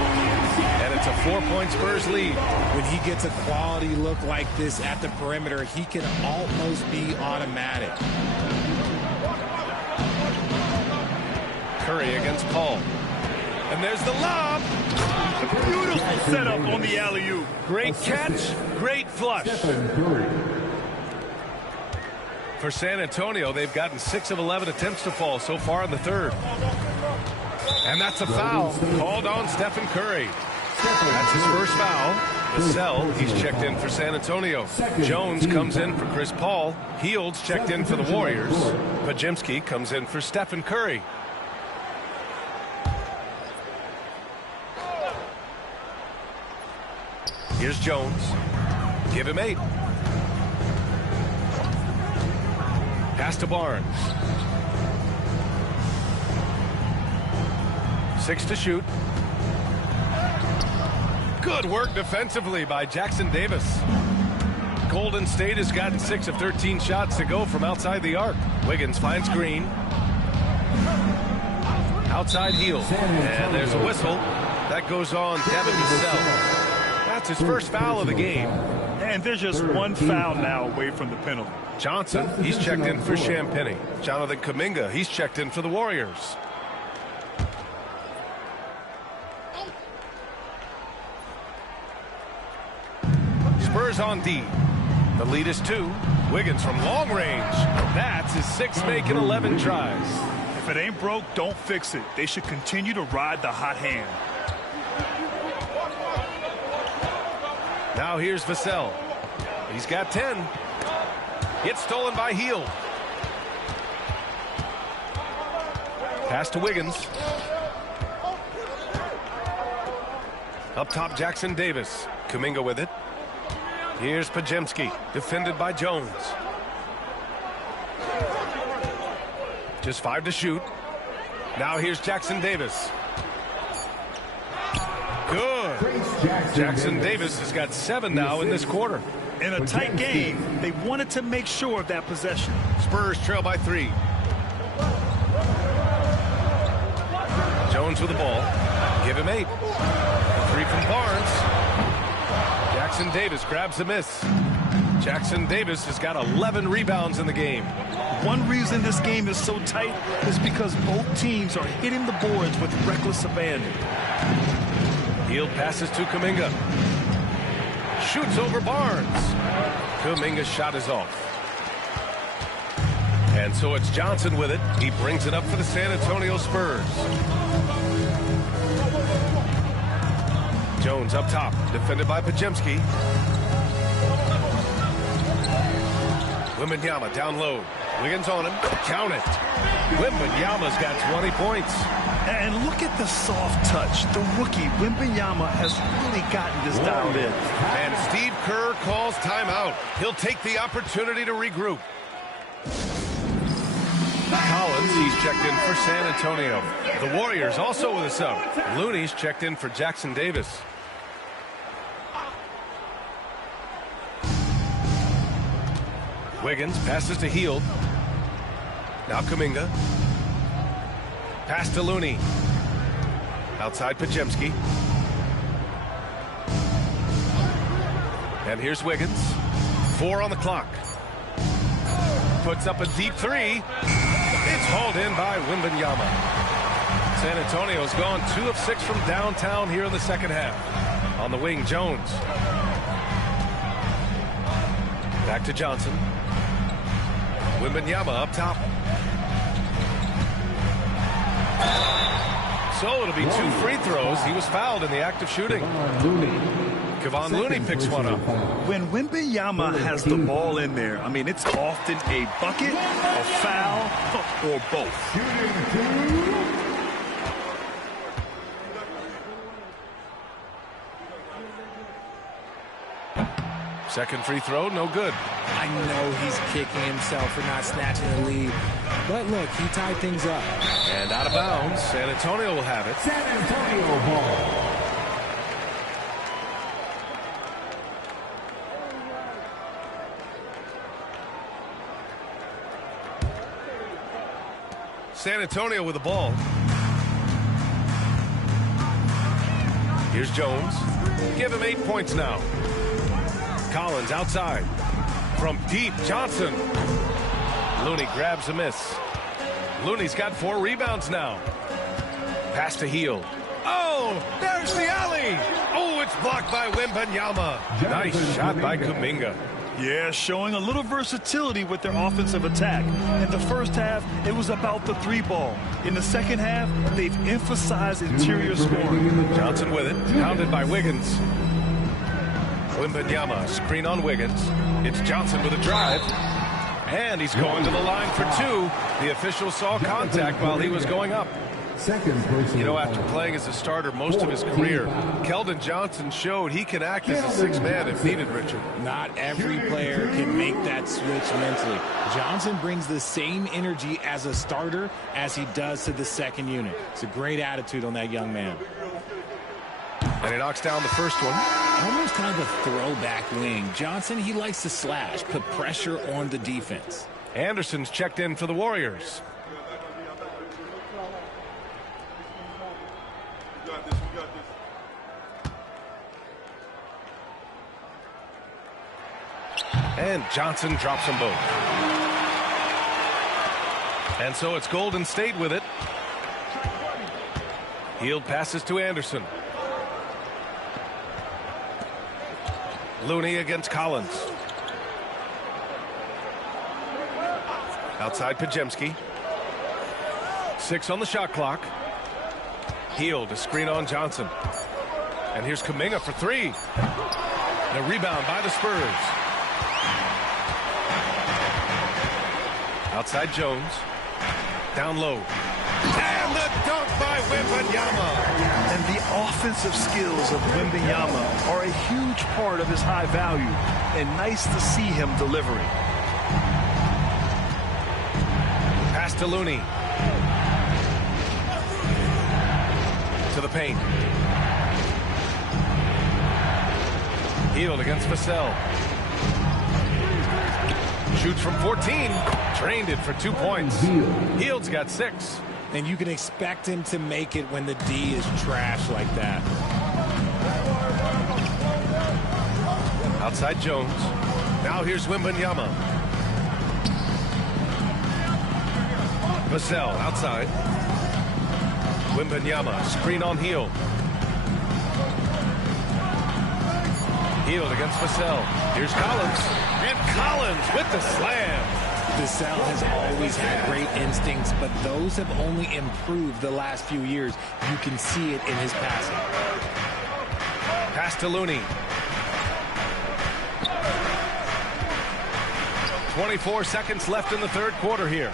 And it's a 4-point Spurs lead. When he gets a quality look like this at the perimeter, he can almost be automatic. Curry against Paul. And there's the lob. Beautiful setup on the alley-oop. Great catch, great flush. For San Antonio, they've gotten 6 of 11 attempts to fall so far in the 3rd. And that's a foul called on Stephen Curry. That's his first foul. Vassell, he's checked in for San Antonio. Jones comes in for Chris Paul. Heald's checked in for the Warriors. Pajemski comes in for Stephen Curry. Here's Jones. Give him 8. Pass to Barnes. 6 to shoot. Good work defensively by Jackson Davis. Golden State has gotten 6 of 13 shots to go from outside the arc. Wiggins finds Green. Outside Hield. And there's a whistle. That goes on Devin Vassell. That's his first foul of the game. And there's just one foul now away from the penalty. Johnson, he's checked in for Champagnie. Jonathan Kuminga, he's checked in for the Warriors. Spurs on D. The lead is 2. Wiggins from long range. That's his 6th make in 11 tries. If it ain't broke, don't fix it. They should continue to ride the hot hand. Now here's Vassell. He's got 10. Gets stolen by Hield. Pass to Wiggins. Up top, Jackson Davis. Kuminga with it. Here's Pajemski, defended by Jones. Just 5 to shoot. Now here's Jackson Davis. Good. Jackson Davis has got 7 now in this quarter. In a tight game, they wanted to make sure of that possession. Spurs trail by 3. Jones with the ball. Give him 8. 3 from Barnes. Jackson Davis grabs a miss. Jackson Davis has got 11 rebounds in the game. One reason this game is so tight is because both teams are hitting the boards with reckless abandon. Hield passes to Kuminga. Shoots over Barnes. Kuminga's shot is off. And so it's Johnson with it. He brings it up for the San Antonio Spurs. Jones up top, defended by Pajemski. Wembanyama down low. Wiggins on him. Count it. Wembanyama's got 20 points. And look at the soft touch. The rookie, Wembanyama, has really gotten this dialed in. And Steve Kerr calls timeout. He'll take the opportunity to regroup. Collins, he's checked in for San Antonio. The Warriors also with a sub. Looney's checked in for Jackson Davis. Wiggins passes to Hield. Now Kuminga. Pass to Looney. Outside Pajemski. And here's Wiggins. 4 on the clock. Puts up a deep 3. It's hauled in by Wembanyama. San Antonio's gone 2 of 6 from downtown here in the second half. On the wing, Jones. Back to Johnson. Wembanyama up top. So it'll be 2 free throws. He was fouled in the act of shooting. Kevon Looney picks one up. When Wembanyama has the ball in there, I mean, it's often a bucket, a foul, or both. Second free throw, no good. I know he's kicking himself for not snatching the lead. But look, he tied things up. And out of bounds, San Antonio will have it. San Antonio ball. San Antonio with the ball. Here's Jones. Give him 8 points now. Collins outside. From deep, Johnson. Looney grabs a miss. Looney's got 4 rebounds now. Pass to Hield. Oh, there's the alley. Oh, it's blocked by Wembanyama. Nice shot by Kuminga. Yeah, showing a little versatility with their offensive attack. In the first half, it was about the three ball. In the second half, they've emphasized interior scoring. Johnson with it, pounded by Wiggins. Wembanyama, screen on Wiggins. It's Johnson with a drive. And he's going to the line for two. The official saw contact while he was going up. You know, after playing as a starter most of his career, Keldon Johnson showed he can act as a sixth man if needed, Richard. Not every player can make that switch mentally. Johnson brings the same energy as a starter as he does to the second unit. It's a great attitude on that young man. And he knocks down the first one. Almost kind of a throwback wing. Johnson, he likes to slash, put pressure on the defense. Anderson's checked in for the Warriors. And Johnson drops them both. And so it's Golden State with it. Hield passes to Anderson. Looney against Collins. Outside Pajemski. 6 on the shot clock. Hield, a screen on Johnson. And here's Kuminga for three. The rebound by the Spurs. Outside Jones. Down low. And the dunk by Wembanyama. And the offensive skills of Wembanyama are a huge part of his high value. And nice to see him delivering. Pass to Looney. To the paint. Hield against Vassell. Shoots from 14. Drained it for 2 points. Hield's got 6. And you can expect him to make it when the D is trash like that. Outside Jones. Now here's Wembanyama. Vassell outside. Wembanyama, screen on Hield. Hield against Vassell. Here's Collins. And Collins with the slam. Vassell has always had great instincts, but those have only improved the last few years. You can see it in his passing. Pass to Looney. 24 seconds left in the third quarter here.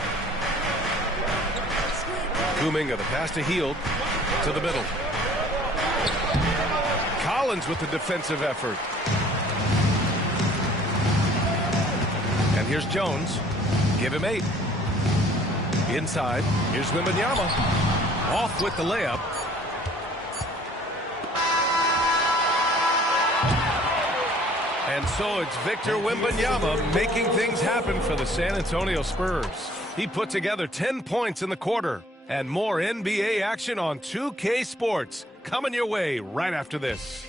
Kuminga, the pass to Hield. To the middle. Collins with the defensive effort. And here's Jones. Give him 8. Inside. Here's Wembanyama. Off with the layup. And so it's Victor Wembanyama making things happen for the San Antonio Spurs. He put together 10 points in the quarter. And more NBA action on 2K Sports coming your way right after this.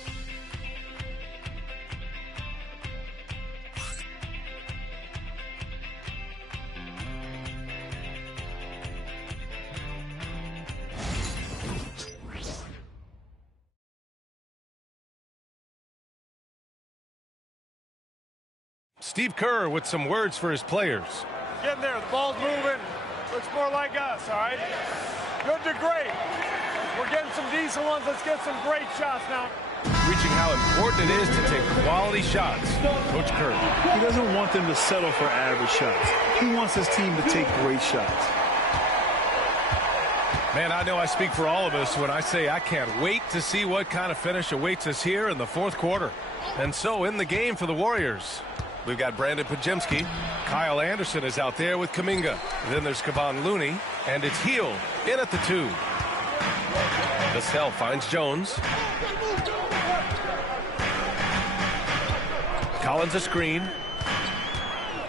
Steve Kerr with some words for his players. Getting there, the ball's moving. Looks more like us, all right? Good to great. We're getting some decent ones. Let's get some great shots now. Reaching how important it is to take quality shots. Coach Kerr. He doesn't want them to settle for average shots. He wants his team to take great shots. Man, I know I speak for all of us when I say I can't wait to see what kind of finish awaits us here in the fourth quarter. And so in the game for the Warriors, we've got Brandon Pajemski. Kyle Anderson is out there with Kuminga. Then there's Kevon Looney, and it's Hield in at the 2. Vassell finds Jones. Collins a screen.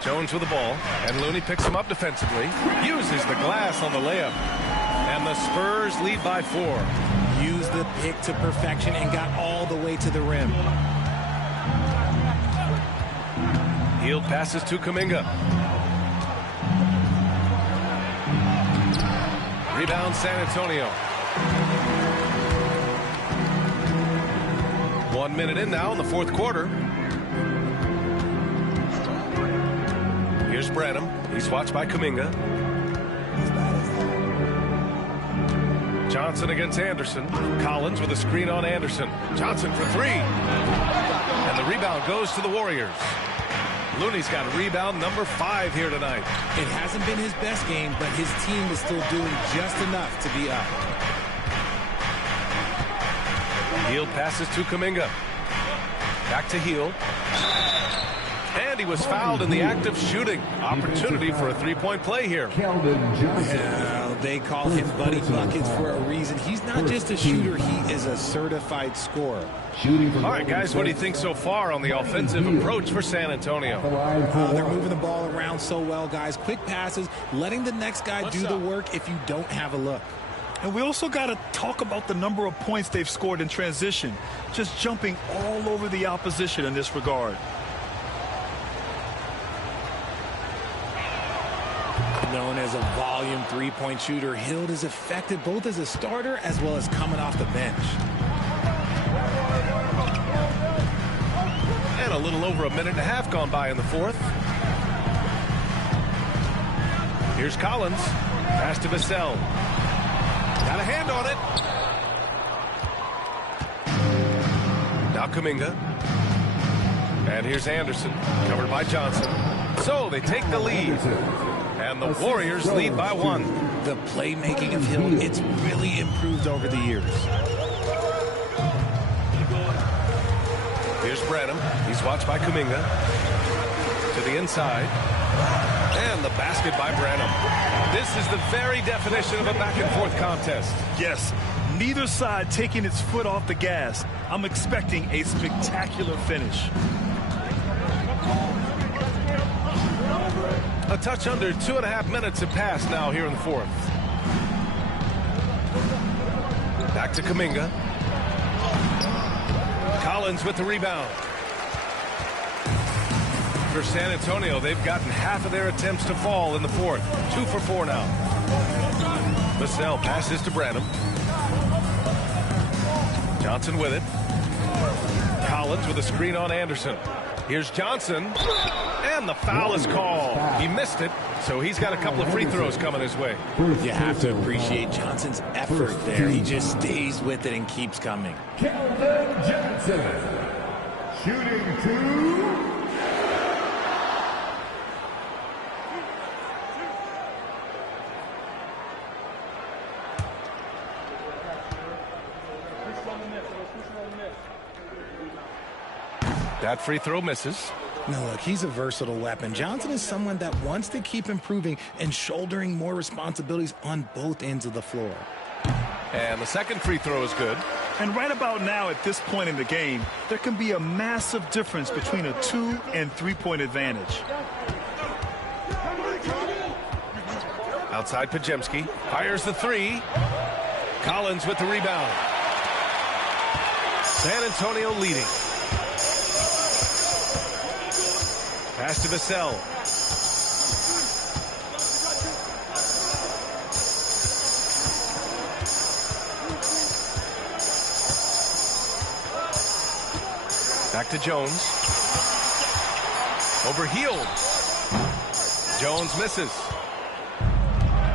Jones with the ball, and Looney picks him up defensively. Uses the glass on the layup. And the Spurs lead by 4. Used the pick to perfection and got all the way to the rim. Hield passes to Kuminga. Rebound San Antonio. 1 minute in now in the fourth quarter. Here's Branham. He's watched by Kuminga. Johnson against Anderson. Collins with a screen on Anderson. Johnson for three. And the rebound goes to the Warriors. Looney's got rebound number 5 here tonight. It hasn't been his best game, but his team is still doing just enough to be up. Hield passes to Kuminga. Back to Hield. And he was fouled in the act of shooting. Opportunity for a three-point play here. Yeah, they call him Buddy Buckets for a reason. He's not just a shooter, he is a certified scorer. All right, guys, what do you think so far on the offensive approach for San Antonio? They're moving the ball around so well, guys. Quick passes, letting the next guy do the work if you don't have a look. And we also got to talk about the number of points they've scored in transition. Just jumping all over the opposition in this regard. Known as a volume three-point shooter, Hield is effective both as a starter as well as coming off the bench. And a little over a minute and a half gone by in the fourth. Here's Collins. Pass to Vassell. Got a hand on it. Now Kuminga. And here's Anderson. Covered by Johnson. So they take the lead. And the Warriors lead by 1. The playmaking of Hill, it's really improved over the years. Here's Branham. He's watched by Kuminga. To the inside. And the basket by Branham. This is the very definition of a back-and-forth contest. Yes, neither side taking its foot off the gas. I'm expecting a spectacular finish. A touch under 2.5 minutes have passed now here in the fourth. Back to Kuminga. Collins with the rebound. For San Antonio, they've gotten half of their attempts to fall in the fourth. 2 for 4 now. Vassell passes to Branham. Johnson with it. Collins with a screen on Anderson. Here's Johnson. And the foul is called. He missed it, so he's got a couple of free throws coming his way. You have to appreciate Johnson's effort there. He just stays with it and keeps coming. Keldon Johnson, shooting 2. That free throw misses. Now, look, he's a versatile weapon. Johnson is someone that wants to keep improving and shouldering more responsibilities on both ends of the floor. And the second free throw is good. And right about now, at this point in the game, there can be a massive difference between a 2- and 3-point advantage. Outside Pajemski. Fires the 3. Collins with the rebound. San Antonio leading. Pass to Vassell. Back to Jones. Over Hield. Jones misses.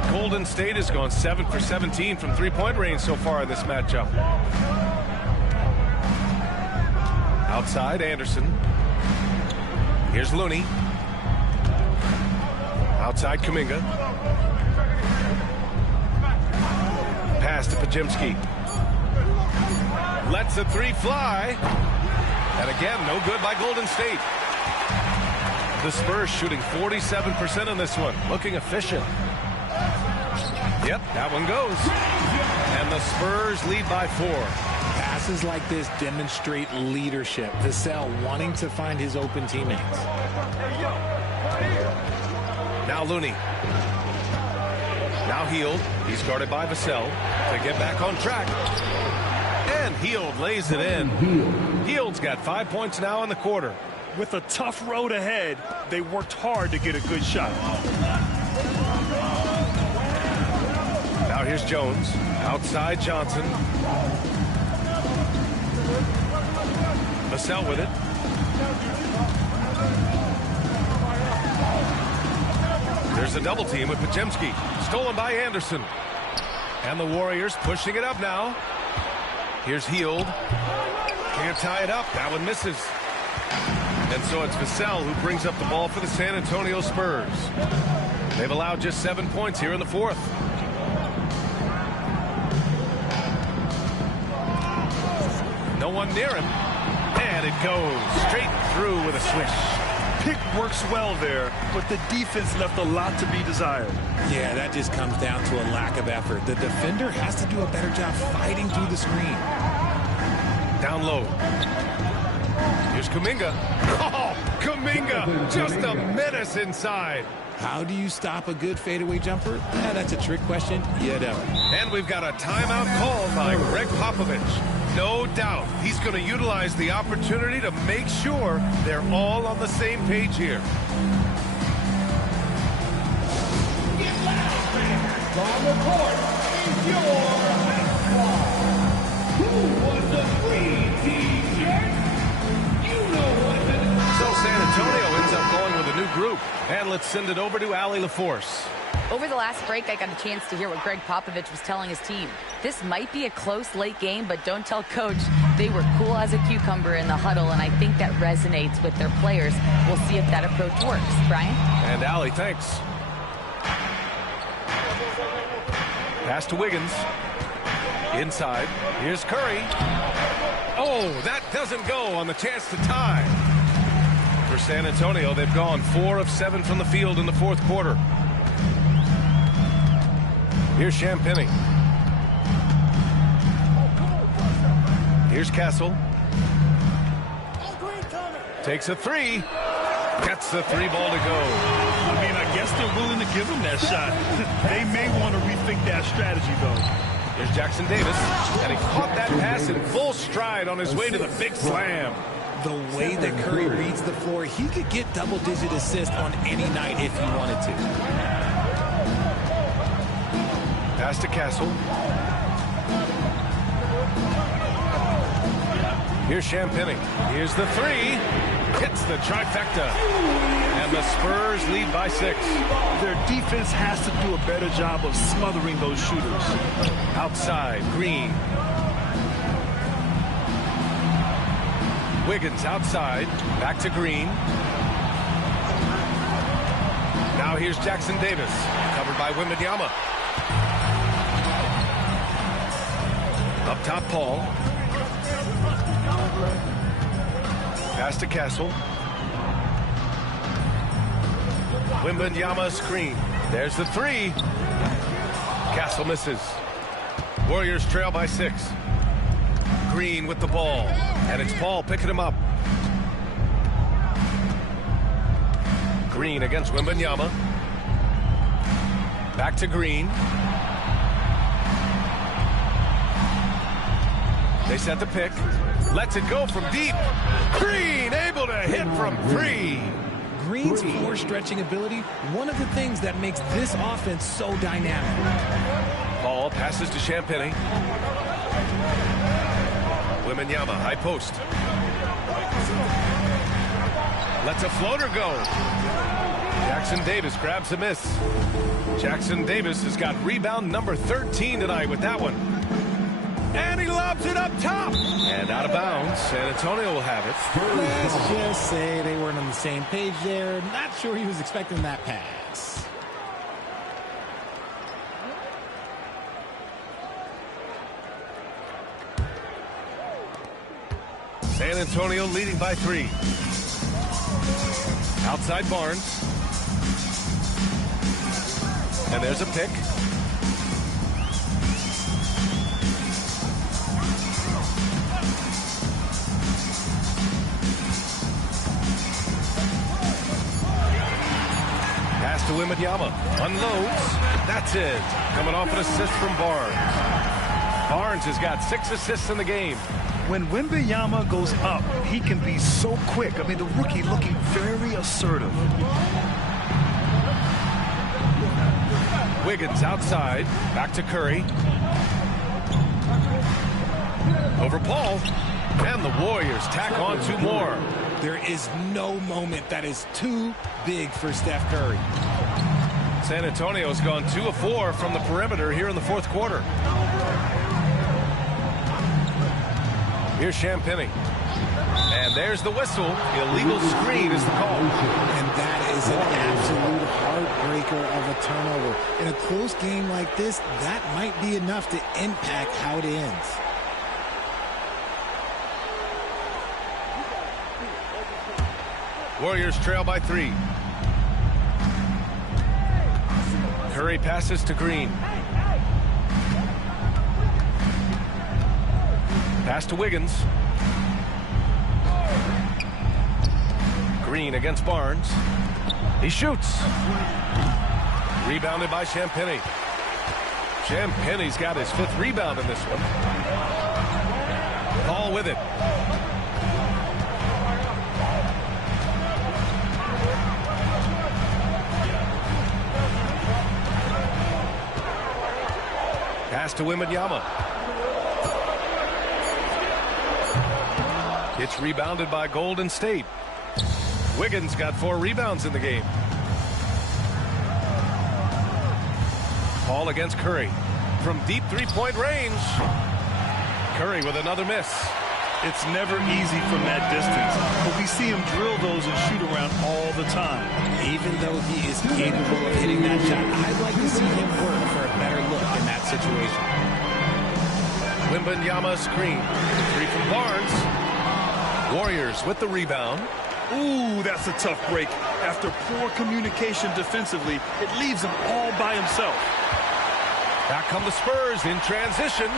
Golden State has gone 7 for 17 from three-point range so far in this matchup. Outside, Anderson. Here's Looney. Outside, Kuminga. Pass to Pajemski. Lets the 3 fly. And again, no good by Golden State. The Spurs shooting 47% on this one. Looking efficient. Yep, that one goes. And the Spurs lead by 4. Passes like this demonstrate leadership. Vassell wanting to find his open teammates. Now Looney. Now Hield. He's guarded by Vassell to get back on track. And Hield lays it in. Hield's got 5 points now in the quarter. With a tough road ahead, they worked hard to get a good shot. Now here's Jones. Outside Johnson. Vassell with it. There's a double team with Podziemski. Stolen by Anderson. And the Warriors pushing it up now. Here's Hield. Can't tie it up. That one misses. And so it's Vassell who brings up the ball for the San Antonio Spurs. They've allowed just 7 points here in the fourth. No one near him. And it goes straight through with a swish. Pick works well there, but the defense left a lot to be desired. Yeah, that just comes down to a lack of effort. The defender has to do a better job fighting through the screen. Down low. Here's Kuminga. Oh, Kuminga, just a menace inside. How do you stop a good fadeaway jumper? That's a trick question. You don't. And we've got a timeout called by Greg Popovich. No doubt he's going to utilize the opportunity to make sure they're all on the same page here. On the court is your Who was the green t-shirt? You know what to do. So San Antonio ends up going with a new group. And let's send it over to Allie LaForce. Over the last break, I got a chance to hear what Greg Popovich was telling his team. This might be a close late game, but don't tell coach. They were cool as a cucumber in the huddle, and I think that resonates with their players. We'll see if that approach works. Brian? And Allie, thanks. Pass to Wiggins. Inside. Here's Curry. Oh, that doesn't go on the chance to tie. For San Antonio, they've gone 4 of 7 from the field in the fourth quarter. Here's Champagnie. Here's Castle. Takes a three. Gets the 3 ball to go. I mean, I guess they're willing to give him that shot. They may want to rethink that strategy, though. Here's Jackson Davis. And he caught that pass in full stride on his way to the big slam. The way that Curry reads the floor, he could get double-digit assists on any night if he wanted to. Pass to Castle. Here's Champagnie. Here's the 3. Hits the trifecta. And the Spurs lead by 6. Their defense has to do a better job of smothering those shooters. Outside, Green. Wiggins outside. Back to Green. Now here's Jackson Davis. Covered by Wembanyama. Up top, Paul. Pass to Castle. Wembanyama screen. There's the 3. Castle misses. Warriors trail by 6. Green with the ball. And it's Paul picking him up. Green against Wembanyama. Back to Green. They set the pick. Lets it go from deep. Green able to hit from 3. Green's floor stretching ability, one of the things that makes this offense so dynamic. Ball passes to Champagnie. Wembanyama, high post. Lets a floater go. Jackson Davis grabs a miss. Jackson Davis has got rebound number 13 tonight with that one. And he lobs it up top. And out of bounds. San Antonio will have it. Let's just say they weren't on the same page there. Not sure he was expecting that pass. San Antonio leading by 3. Outside Barnes. And there's a pick. Pass to Wembanyama. Unloads. That's it. Coming off an assist from Barnes. Barnes has got 6 assists in the game. When Wembanyama goes up, he can be so quick. I mean, the rookie looking very assertive. Wiggins outside. Back to Curry. Over Paul. And the Warriors tack on 2 more. There is no moment that is too big for Steph Curry. San Antonio's gone 2 of 4 from the perimeter here in the fourth quarter. Here's Champagnie. And there's the whistle. Illegal screen is the call. And that is an absolute heartbreaker of a turnover. In a close game like this, that might be enough to impact how it ends. Warriors trail by 3. Curry passes to Green. Pass to Wiggins. Green against Barnes. He shoots. Rebounded by Champagnie. Champagnie's got his 5th rebound in this one. Ball with it. Pass to Wembanyama. It's rebounded by Golden State. Wiggins got 4 rebounds in the game. Ball against Curry. From deep three-point range. Curry with another miss. It's never easy from that distance, but we see him drill those and shoot around all the time. Even though he is capable of hitting that shot, I'd like to see him work for a better look in that situation. Wembanyama screen. 3 from Barnes. Warriors with the rebound. Ooh, that's a tough break. After poor communication defensively, it leaves him all by himself. Back come the Spurs in transition.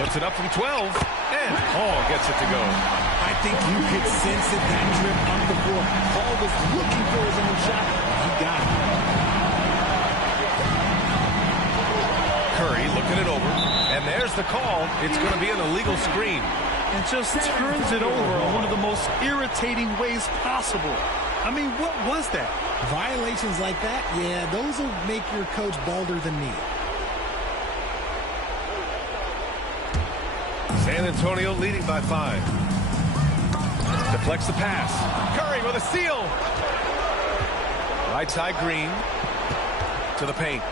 Puts it up from 12. And Paul gets it to go. I think you could sense it, that trip up the floor. Paul was looking for his own shot. He got it. Curry looking it over. And there's the call. It's going to be an illegal screen. And just turns it over in one of the most irritating ways possible. I mean, what was that? Violations like that, yeah, those will make your coach balder than me. San Antonio leading by 5. Deflects the pass. Curry with a steal. Right side Green. To the paint.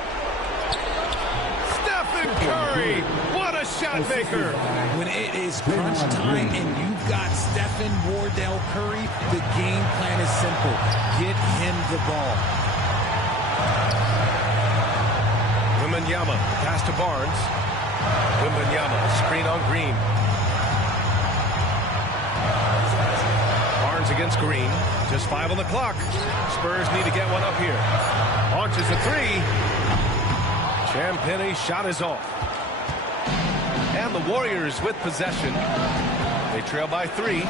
Stephen Curry. What a shot maker. When it is crunch time and you've got Stephen Wardell Curry, the game plan is simple. Get him the ball. Wembanyama. Pass to Barnes. Wembanyama, screen on Green. Barnes against Green. Just 5 on the clock. Spurs need to get one up here. Launches a 3. Champagnie shot is off. And the Warriors with possession. They trail by 3.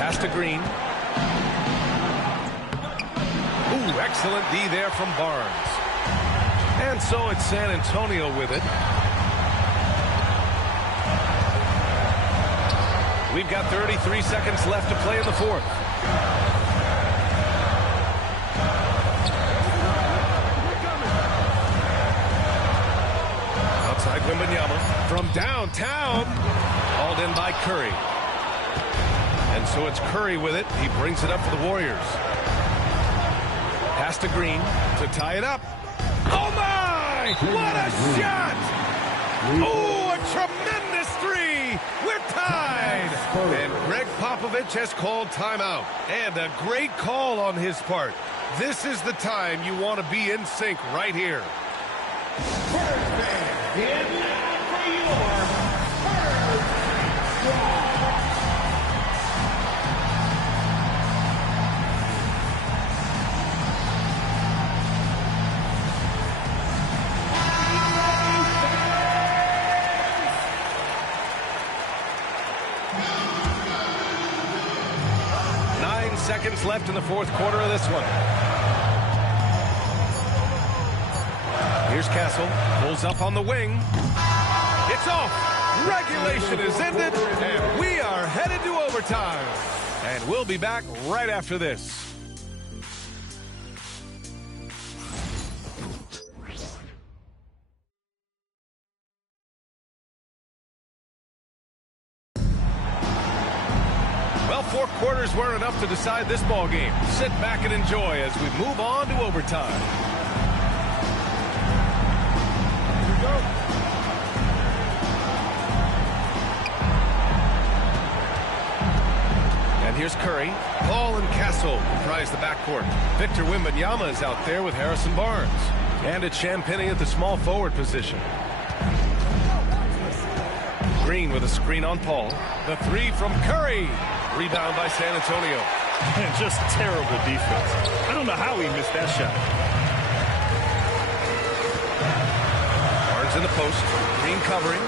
Pass to Green. Ooh, excellent D there from Barnes. And so it's San Antonio with it. We've got 33 seconds left to play in the fourth. Outside Wembanyama from downtown. Hauled in by Curry. And so it's Curry with it. He brings it up for the Warriors. Pass to Green to tie it up. Oh, my! What a shot! Oh, a tremendous 3! We're tied! And Greg Popovich has called timeout. And a great call on his part. This is the time you want to be in sync right here. Spurs fans, get loud for your Spurs squad. Seconds left in the fourth quarter of this one. Here's Castle. Pulls up on the wing. It's off. Regulation is ended. And we are headed to overtime. And we'll be back right after this. Four quarters weren't enough to decide this ball game. Sit back and enjoy as we move on to overtime. Here's Curry. Paul and Castle comprise the backcourt. Victor Wembanyama is out there with Harrison Barnes. And it's Champagnie at the small forward position. Green with a screen on Paul. The three from Curry. Rebound by San Antonio. And just terrible defense. I don't know how he missed that shot. Barnes in the post. Green covering.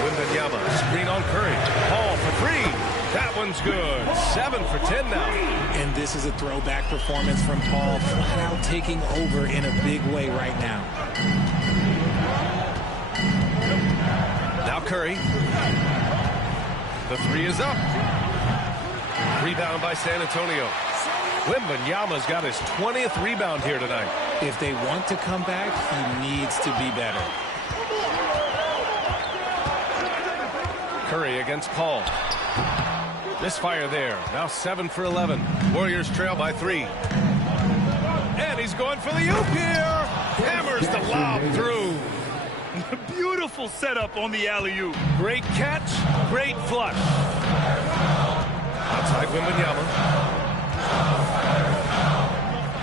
Wembanyama, screen on Curry. Paul for three. That one's good. 7 for 10 now. And this is a throwback performance from Paul, flat out taking over in a big way right now. Now Curry. The three is up. Rebound by San Antonio. Wembanyama's got his 20th rebound here tonight. If they want to come back, he needs to be better. Curry against Paul. Misfire there. Now 7 for 11. Warriors trail by 3. And he's going for the oop here. Hammers the lob through. Beautiful setup on the alley-oop. Great catch, great flush. Outside Wembanyama.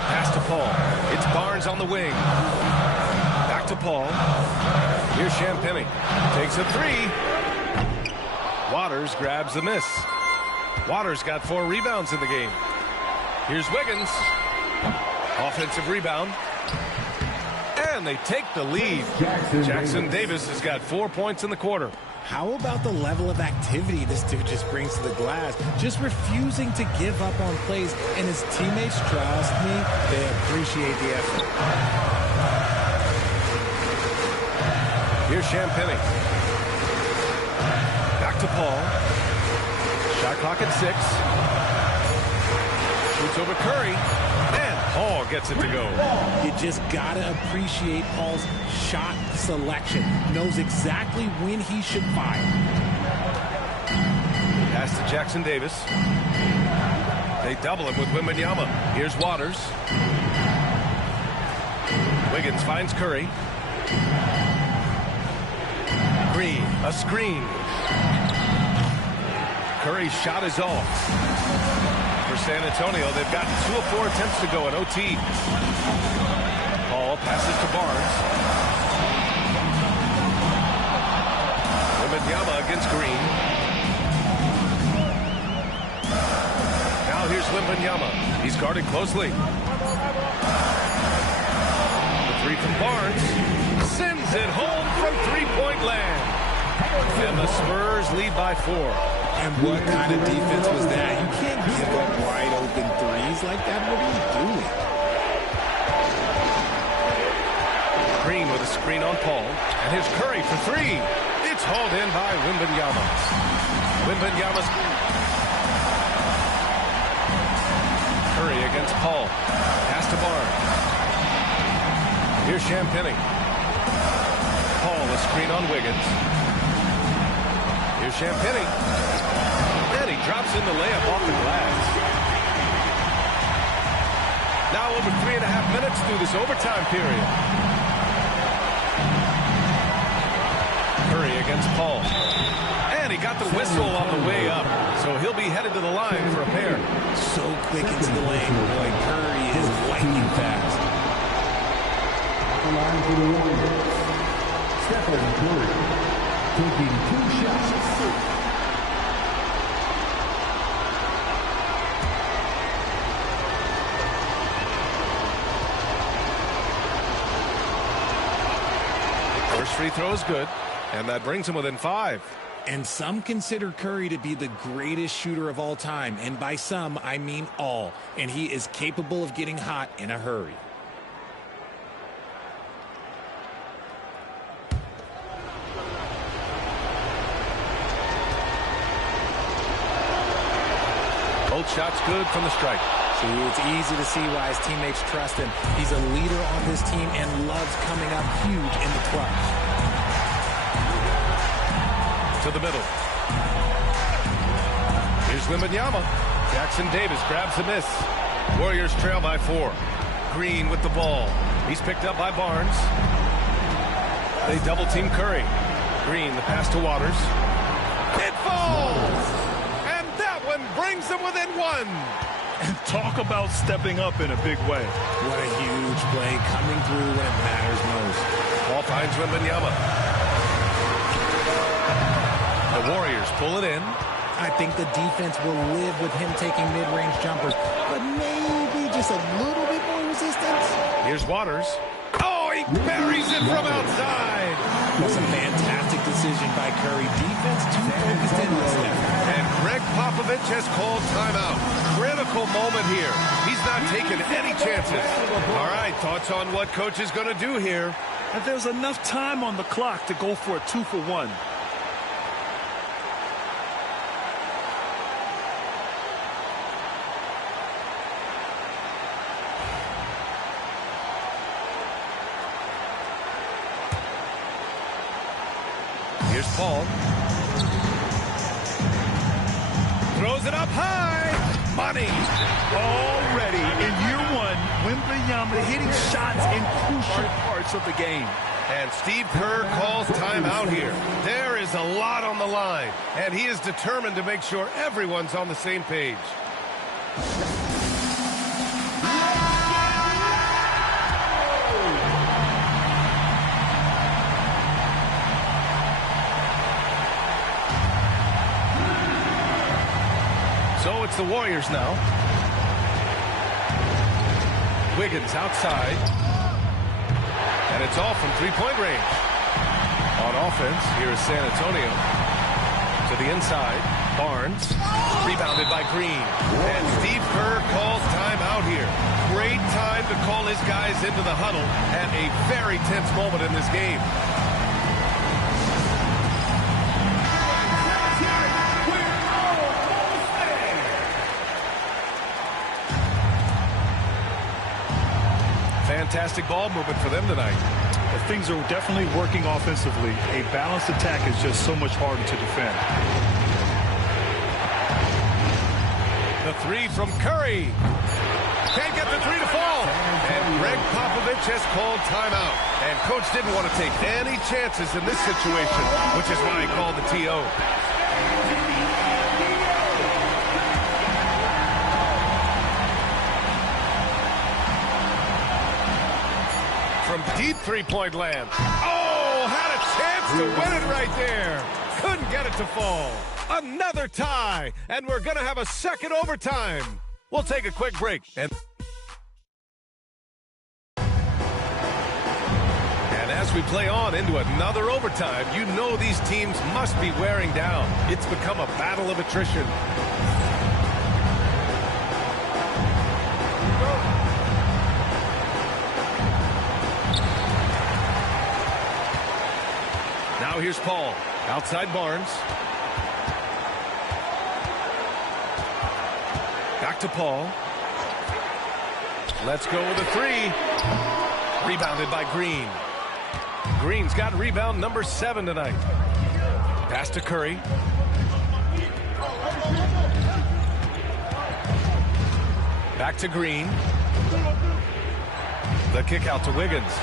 Pass to Paul. It's Barnes on the wing. Back to Paul. Here's Champagnie. Takes a three. Waters grabs the miss. Waters got 4 rebounds in the game. Here's Wiggins. Offensive rebound. And they take the lead. Jackson Davis has got 4 points in the quarter. How about the level of activity this dude just brings to the glass? Just refusing to give up on plays. And his teammates, trust me, they appreciate the effort. Here's Champagnie. Back to Paul. Shot clock at 6. Shoots over Curry. And Paul gets it to go. You just gotta appreciate Paul's shot selection. Knows exactly when he should fire. Pass to Jackson Davis. They double him with Wembanyama. Here's Waters. Wiggins finds Curry. Green, a screen. Curry's shot is off. For San Antonio, they've gotten 2 of 4 attempts to go in OT. Paul passes to Barnes. Wembanyama against Green. Now here's Wembanyama. He's guarded closely. The three from Barnes. Sends it home from three-point land. And the Spurs lead by 4. And what kind of defense was that? You can't give up wide open threes like that. What are you doing? Green with a screen on Paul. And here's Curry for 3. It's hauled in by Wembanyama. Wembanyama's Curry against Paul. Pass to Barnes. Here's Champagnie. Paul, a screen on Wiggins. Here's Champagnie. And he drops in the layup off the glass. Now over 3.5 minutes through this overtime period. Curry against Paul. And he got the whistle on the way up. So he'll be headed to the line for a pair. So quick into the lane. Boy, Curry is lightning fast. The line for the Warriors. Stephen Curry taking 2 shots. First free throw is good, and that brings him within 5. And some consider Curry to be the greatest shooter of all time. And by some, I mean all. And he is capable of getting hot in a hurry. Both shots good from the stripe. See, it's easy to see why his teammates trust him. He's a leader on this team and loves coming up huge in the clutch. To the middle. Here's Wembanyama. Jackson Davis grabs the miss. Warriors trail by 4. Green with the ball. He's picked up by Barnes. They double team Curry. Green, the pass to Waters. It falls! brings them within one. And talk about stepping up in a big way. What a huge play coming through when it matters most. Ball finds Wembanyama. The Warriors pull it in. I think the defense will live with him taking mid-range jumpers, but maybe just a little bit more resistance. Here's Waters. Oh, he buries it from outside. That's a fantastic decision by Curry. Defense too focused in this step. And Greg Popovich has called timeout. Critical moment here. He's not taking any chances. All right, thoughts on what coach is going to do here? And there's enough time on the clock to go for a 2-for-1. Here's Paul. Throws it up high. Money. Already in year one, Wembanyama hitting shots in crucial parts of the game. And Steve Kerr calls timeout here. There is a lot on the line, and he is determined to make sure everyone's on the same page. So it's the Warriors now. Wiggins outside. And it's all from three-point range. On offense, here is San Antonio. To the inside, Barnes. Rebounded by Green. And Steve Kerr calls timeout here. Great time to call his guys into the huddle at a very tense moment in this game. Fantastic ball movement for them tonight. Well, things are definitely working offensively. A balanced attack is just so much harder to defend. The three from Curry. Can't get the three to fall. And Greg Popovich has called timeout. And coach didn't want to take any chances in this situation, which is why he called the TO. From deep three-point land. Oh, had a chance to win it right there. Couldn't get it to fall. Another tie, and we're going to have a second overtime. We'll take a quick break. And as we play on into another overtime, you know these teams must be wearing down. It's become a battle of attrition. Now here's Paul. Outside Barnes. Back to Paul. Let's go with a three. Rebounded by Green. Green's got rebound number 7 tonight. Pass to Curry. Back to Green. The kick out to Wiggins.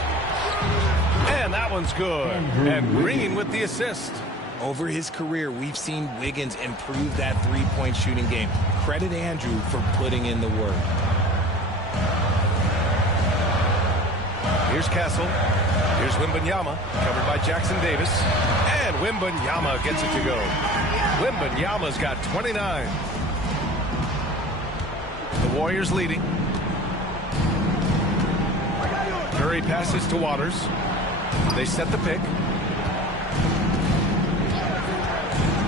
And that one's good. And Green with the assist. Over his career, we've seen Wiggins improve that three-point shooting game. Credit Andrew for putting in the work. Here's Castle. Here's Wembanyama, covered by Jackson Davis. And Wembanyama gets it to go. Wembanyama's got 29. The Warriors leading. Curry passes to Waters. They set the pick.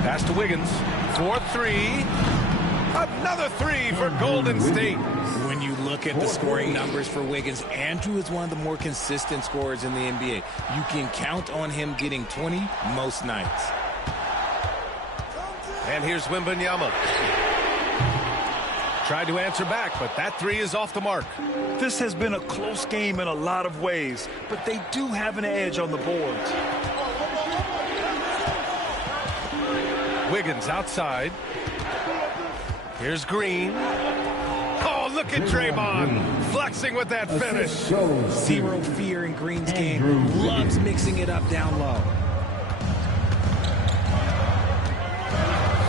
Pass to Wiggins. 4-3. Another three for Golden State. When you look at the scoring numbers for Wiggins, Andrew is one of the more consistent scorers in the NBA. You can count on him getting 20 most nights. And here's Wembanyama. Tried to answer back, but that three is off the mark. This has been a close game in a lot of ways, but they do have an edge on the boards. Wiggins outside. Here's Green. Oh, look at Draymond flexing with that finish. Zero fear in Green's game. Loves mixing it up down low.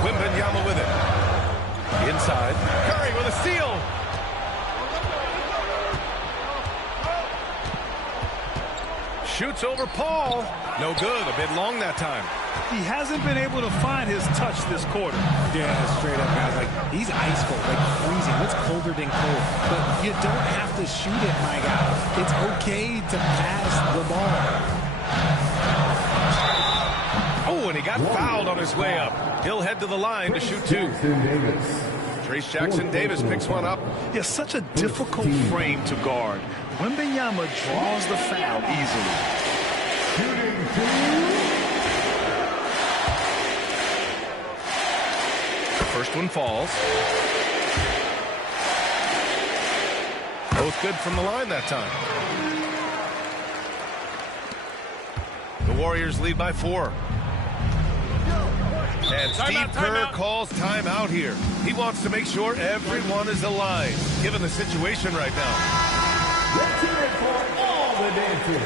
Wembanyama with it. Inside. Curry with a steal. Shoots over Paul. No good. A bit long that time. He hasn't been able to find his touch this quarter. Yeah, straight up, guys. Like, he's ice cold, like freezing. What's colder than cold? But you don't have to shoot it, my guy. It's okay to pass the ball. Oh, and he got fouled on his way up. He'll head to the line to shoot two. Trace Jackson Davis picks one up. Yeah, such a difficult frame to guard. Wembanyama draws the foul easily. First one falls. Both good from the line that time. The Warriors lead by 4. And Steve Kerr calls timeout here. He wants to make sure everyone is aligned, given the situation right now. Let's hear it for all the dancers.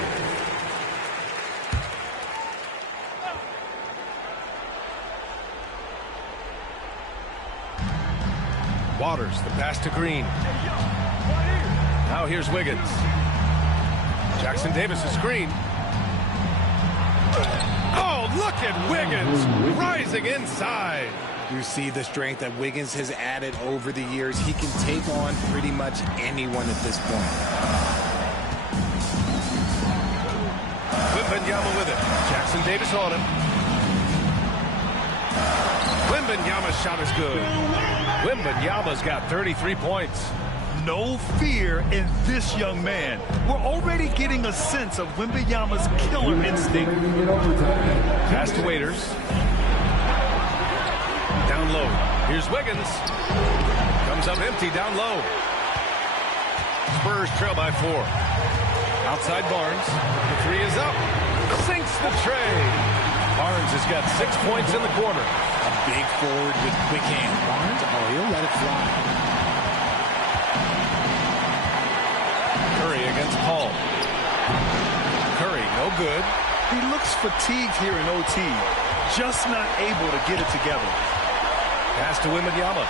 Waters, the pass to Green. Now here's Wiggins. Jackson Davis' screen. Oh, look at Wiggins rising inside. You see the strength that Wiggins has added over the years. He can take on pretty much anyone at this point. Wembanyama with it. Jackson Davis on him. Wembanyama's shot is good. Wembanyama's got 33 points. No fear in this young man. We're already getting a sense of Wembanyama's killer instinct. Pass to Waiters. Down low. Here's Wiggins. Comes up empty down low. Spurs trail by 4. Outside Barnes. The 3 is up. Sinks the tray. Barnes has got 6 points in the quarter. A big forward with quick hands. Barnes, oh, he'll let it fly. Curry against Paul. Curry, no good. He looks fatigued here in OT. Just not able to get it together. Pass to Wembanyama.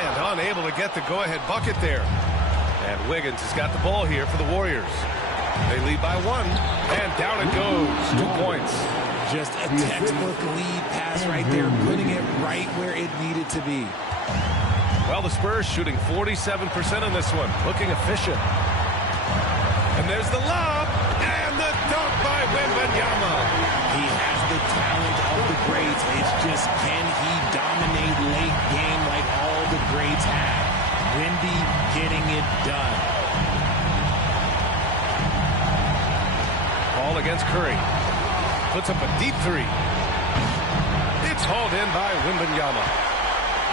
And unable to get the go-ahead bucket there. And Wiggins has got the ball here for the Warriors. They lead by 1. And down it goes. 2 points. Just a textbook lead pass right there, putting it right where it needed to be. Well, the Spurs shooting 47% in this one. Looking efficient. And there's the lob. And the dunk by Wembanyama. He has the talent of the greats. It's just, can he dominate late game like all the greats have? Wemby getting it done. Ball against Curry. Puts up a deep 3. It's hauled in by Wembanyama.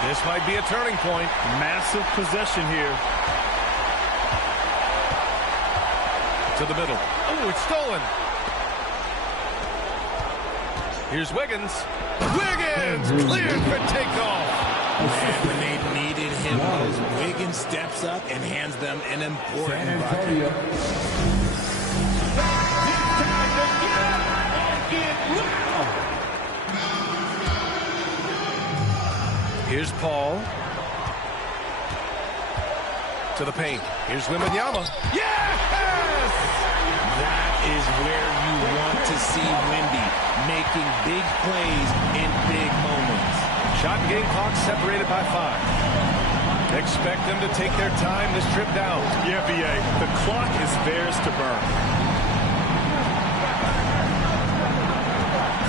This might be a turning point. Massive possession here. To the middle. Oh, it's stolen. Here's Wiggins. Wiggins cleared for takeoff. And when they needed him most, Wiggins steps up and hands them an important bucket. Here's Paul. To the paint. Here's Wembanyama. Yes! That is where you want to see Wemby, making big plays in big moments. Shot and game clock separated by 5. Expect them to take their time this trip down. Yeah, BA. The clock is theirs to burn.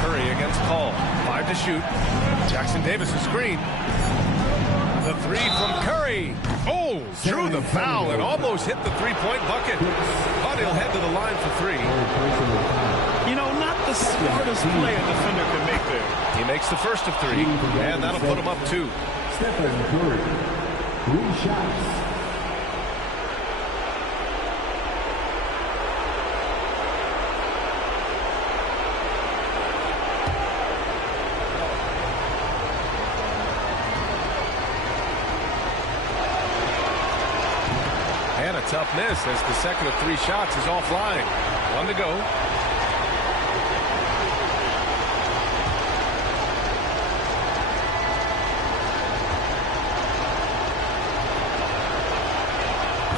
Curry against Paul. 5 to shoot. Jackson Davis' screen. The 3 from Curry. Oh, drew the foul and almost hit the 3-point bucket. But he'll head to the line for 3. You know, not the smartest play a defender can make there. He makes the first of 3, and that'll put him up 2. Stephen Curry, 3 shots. tough miss as the second of 3 shots is offline. 1 to go.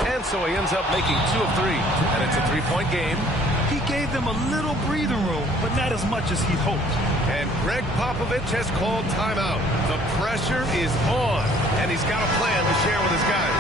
And so he ends up making 2 of 3, and it's a 3-point game. He gave them a little breathing room, but not as much as he'd hoped. And Greg Popovich has called timeout. The pressure is on, and he's got a plan to share with his guys.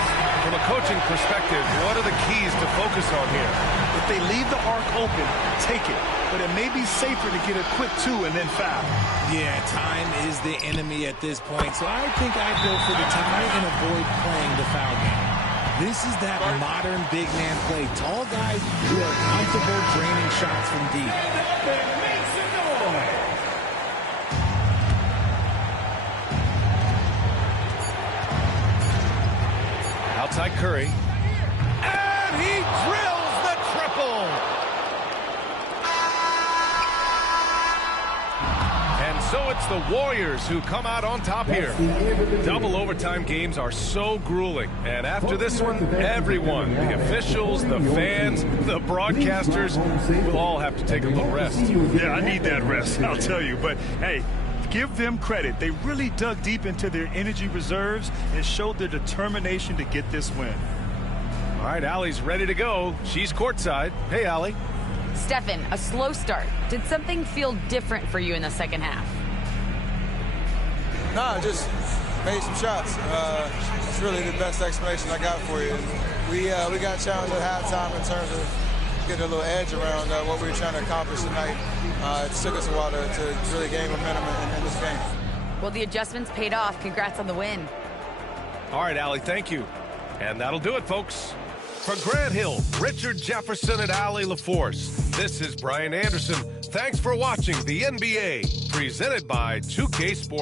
From a coaching perspective, what are the keys to focus on here? If they leave the arc open, take it. But it may be safer to get a quick 2 and then foul. Yeah, time is the enemy at this point, so I think I'd go for the tie and avoid playing the foul game. This is that modern big man play. Tall guys who are comfortable draining shots from deep. Outside Curry. And he drills the triple. And so it's the Warriors who come out on top here. Double overtime games are so grueling. And after this one, everyone, the officials, the fans, the broadcasters, will all have to take a little rest. Yeah, I need that rest, I'll tell you. But, hey, give them credit. They really dug deep into their energy reserves and showed their determination to get this win. All right, Allie's ready to go. She's courtside. Hey, Allie. Stephen, a slow start. Did something feel different for you in the second half? No, just made some shots. It's really the best explanation I got for you. We got challenged at halftime in terms of getting a little edge around what we were trying to accomplish tonight. It took us a while to really gain momentum in this game. Well, the adjustments paid off. Congrats on the win. All right, Allie, thank you. And that'll do it, folks. For Grant Hill, Richard Jefferson, and Allie LaForce, this is Brian Anderson. Thanks for watching the NBA, presented by 2K Sports.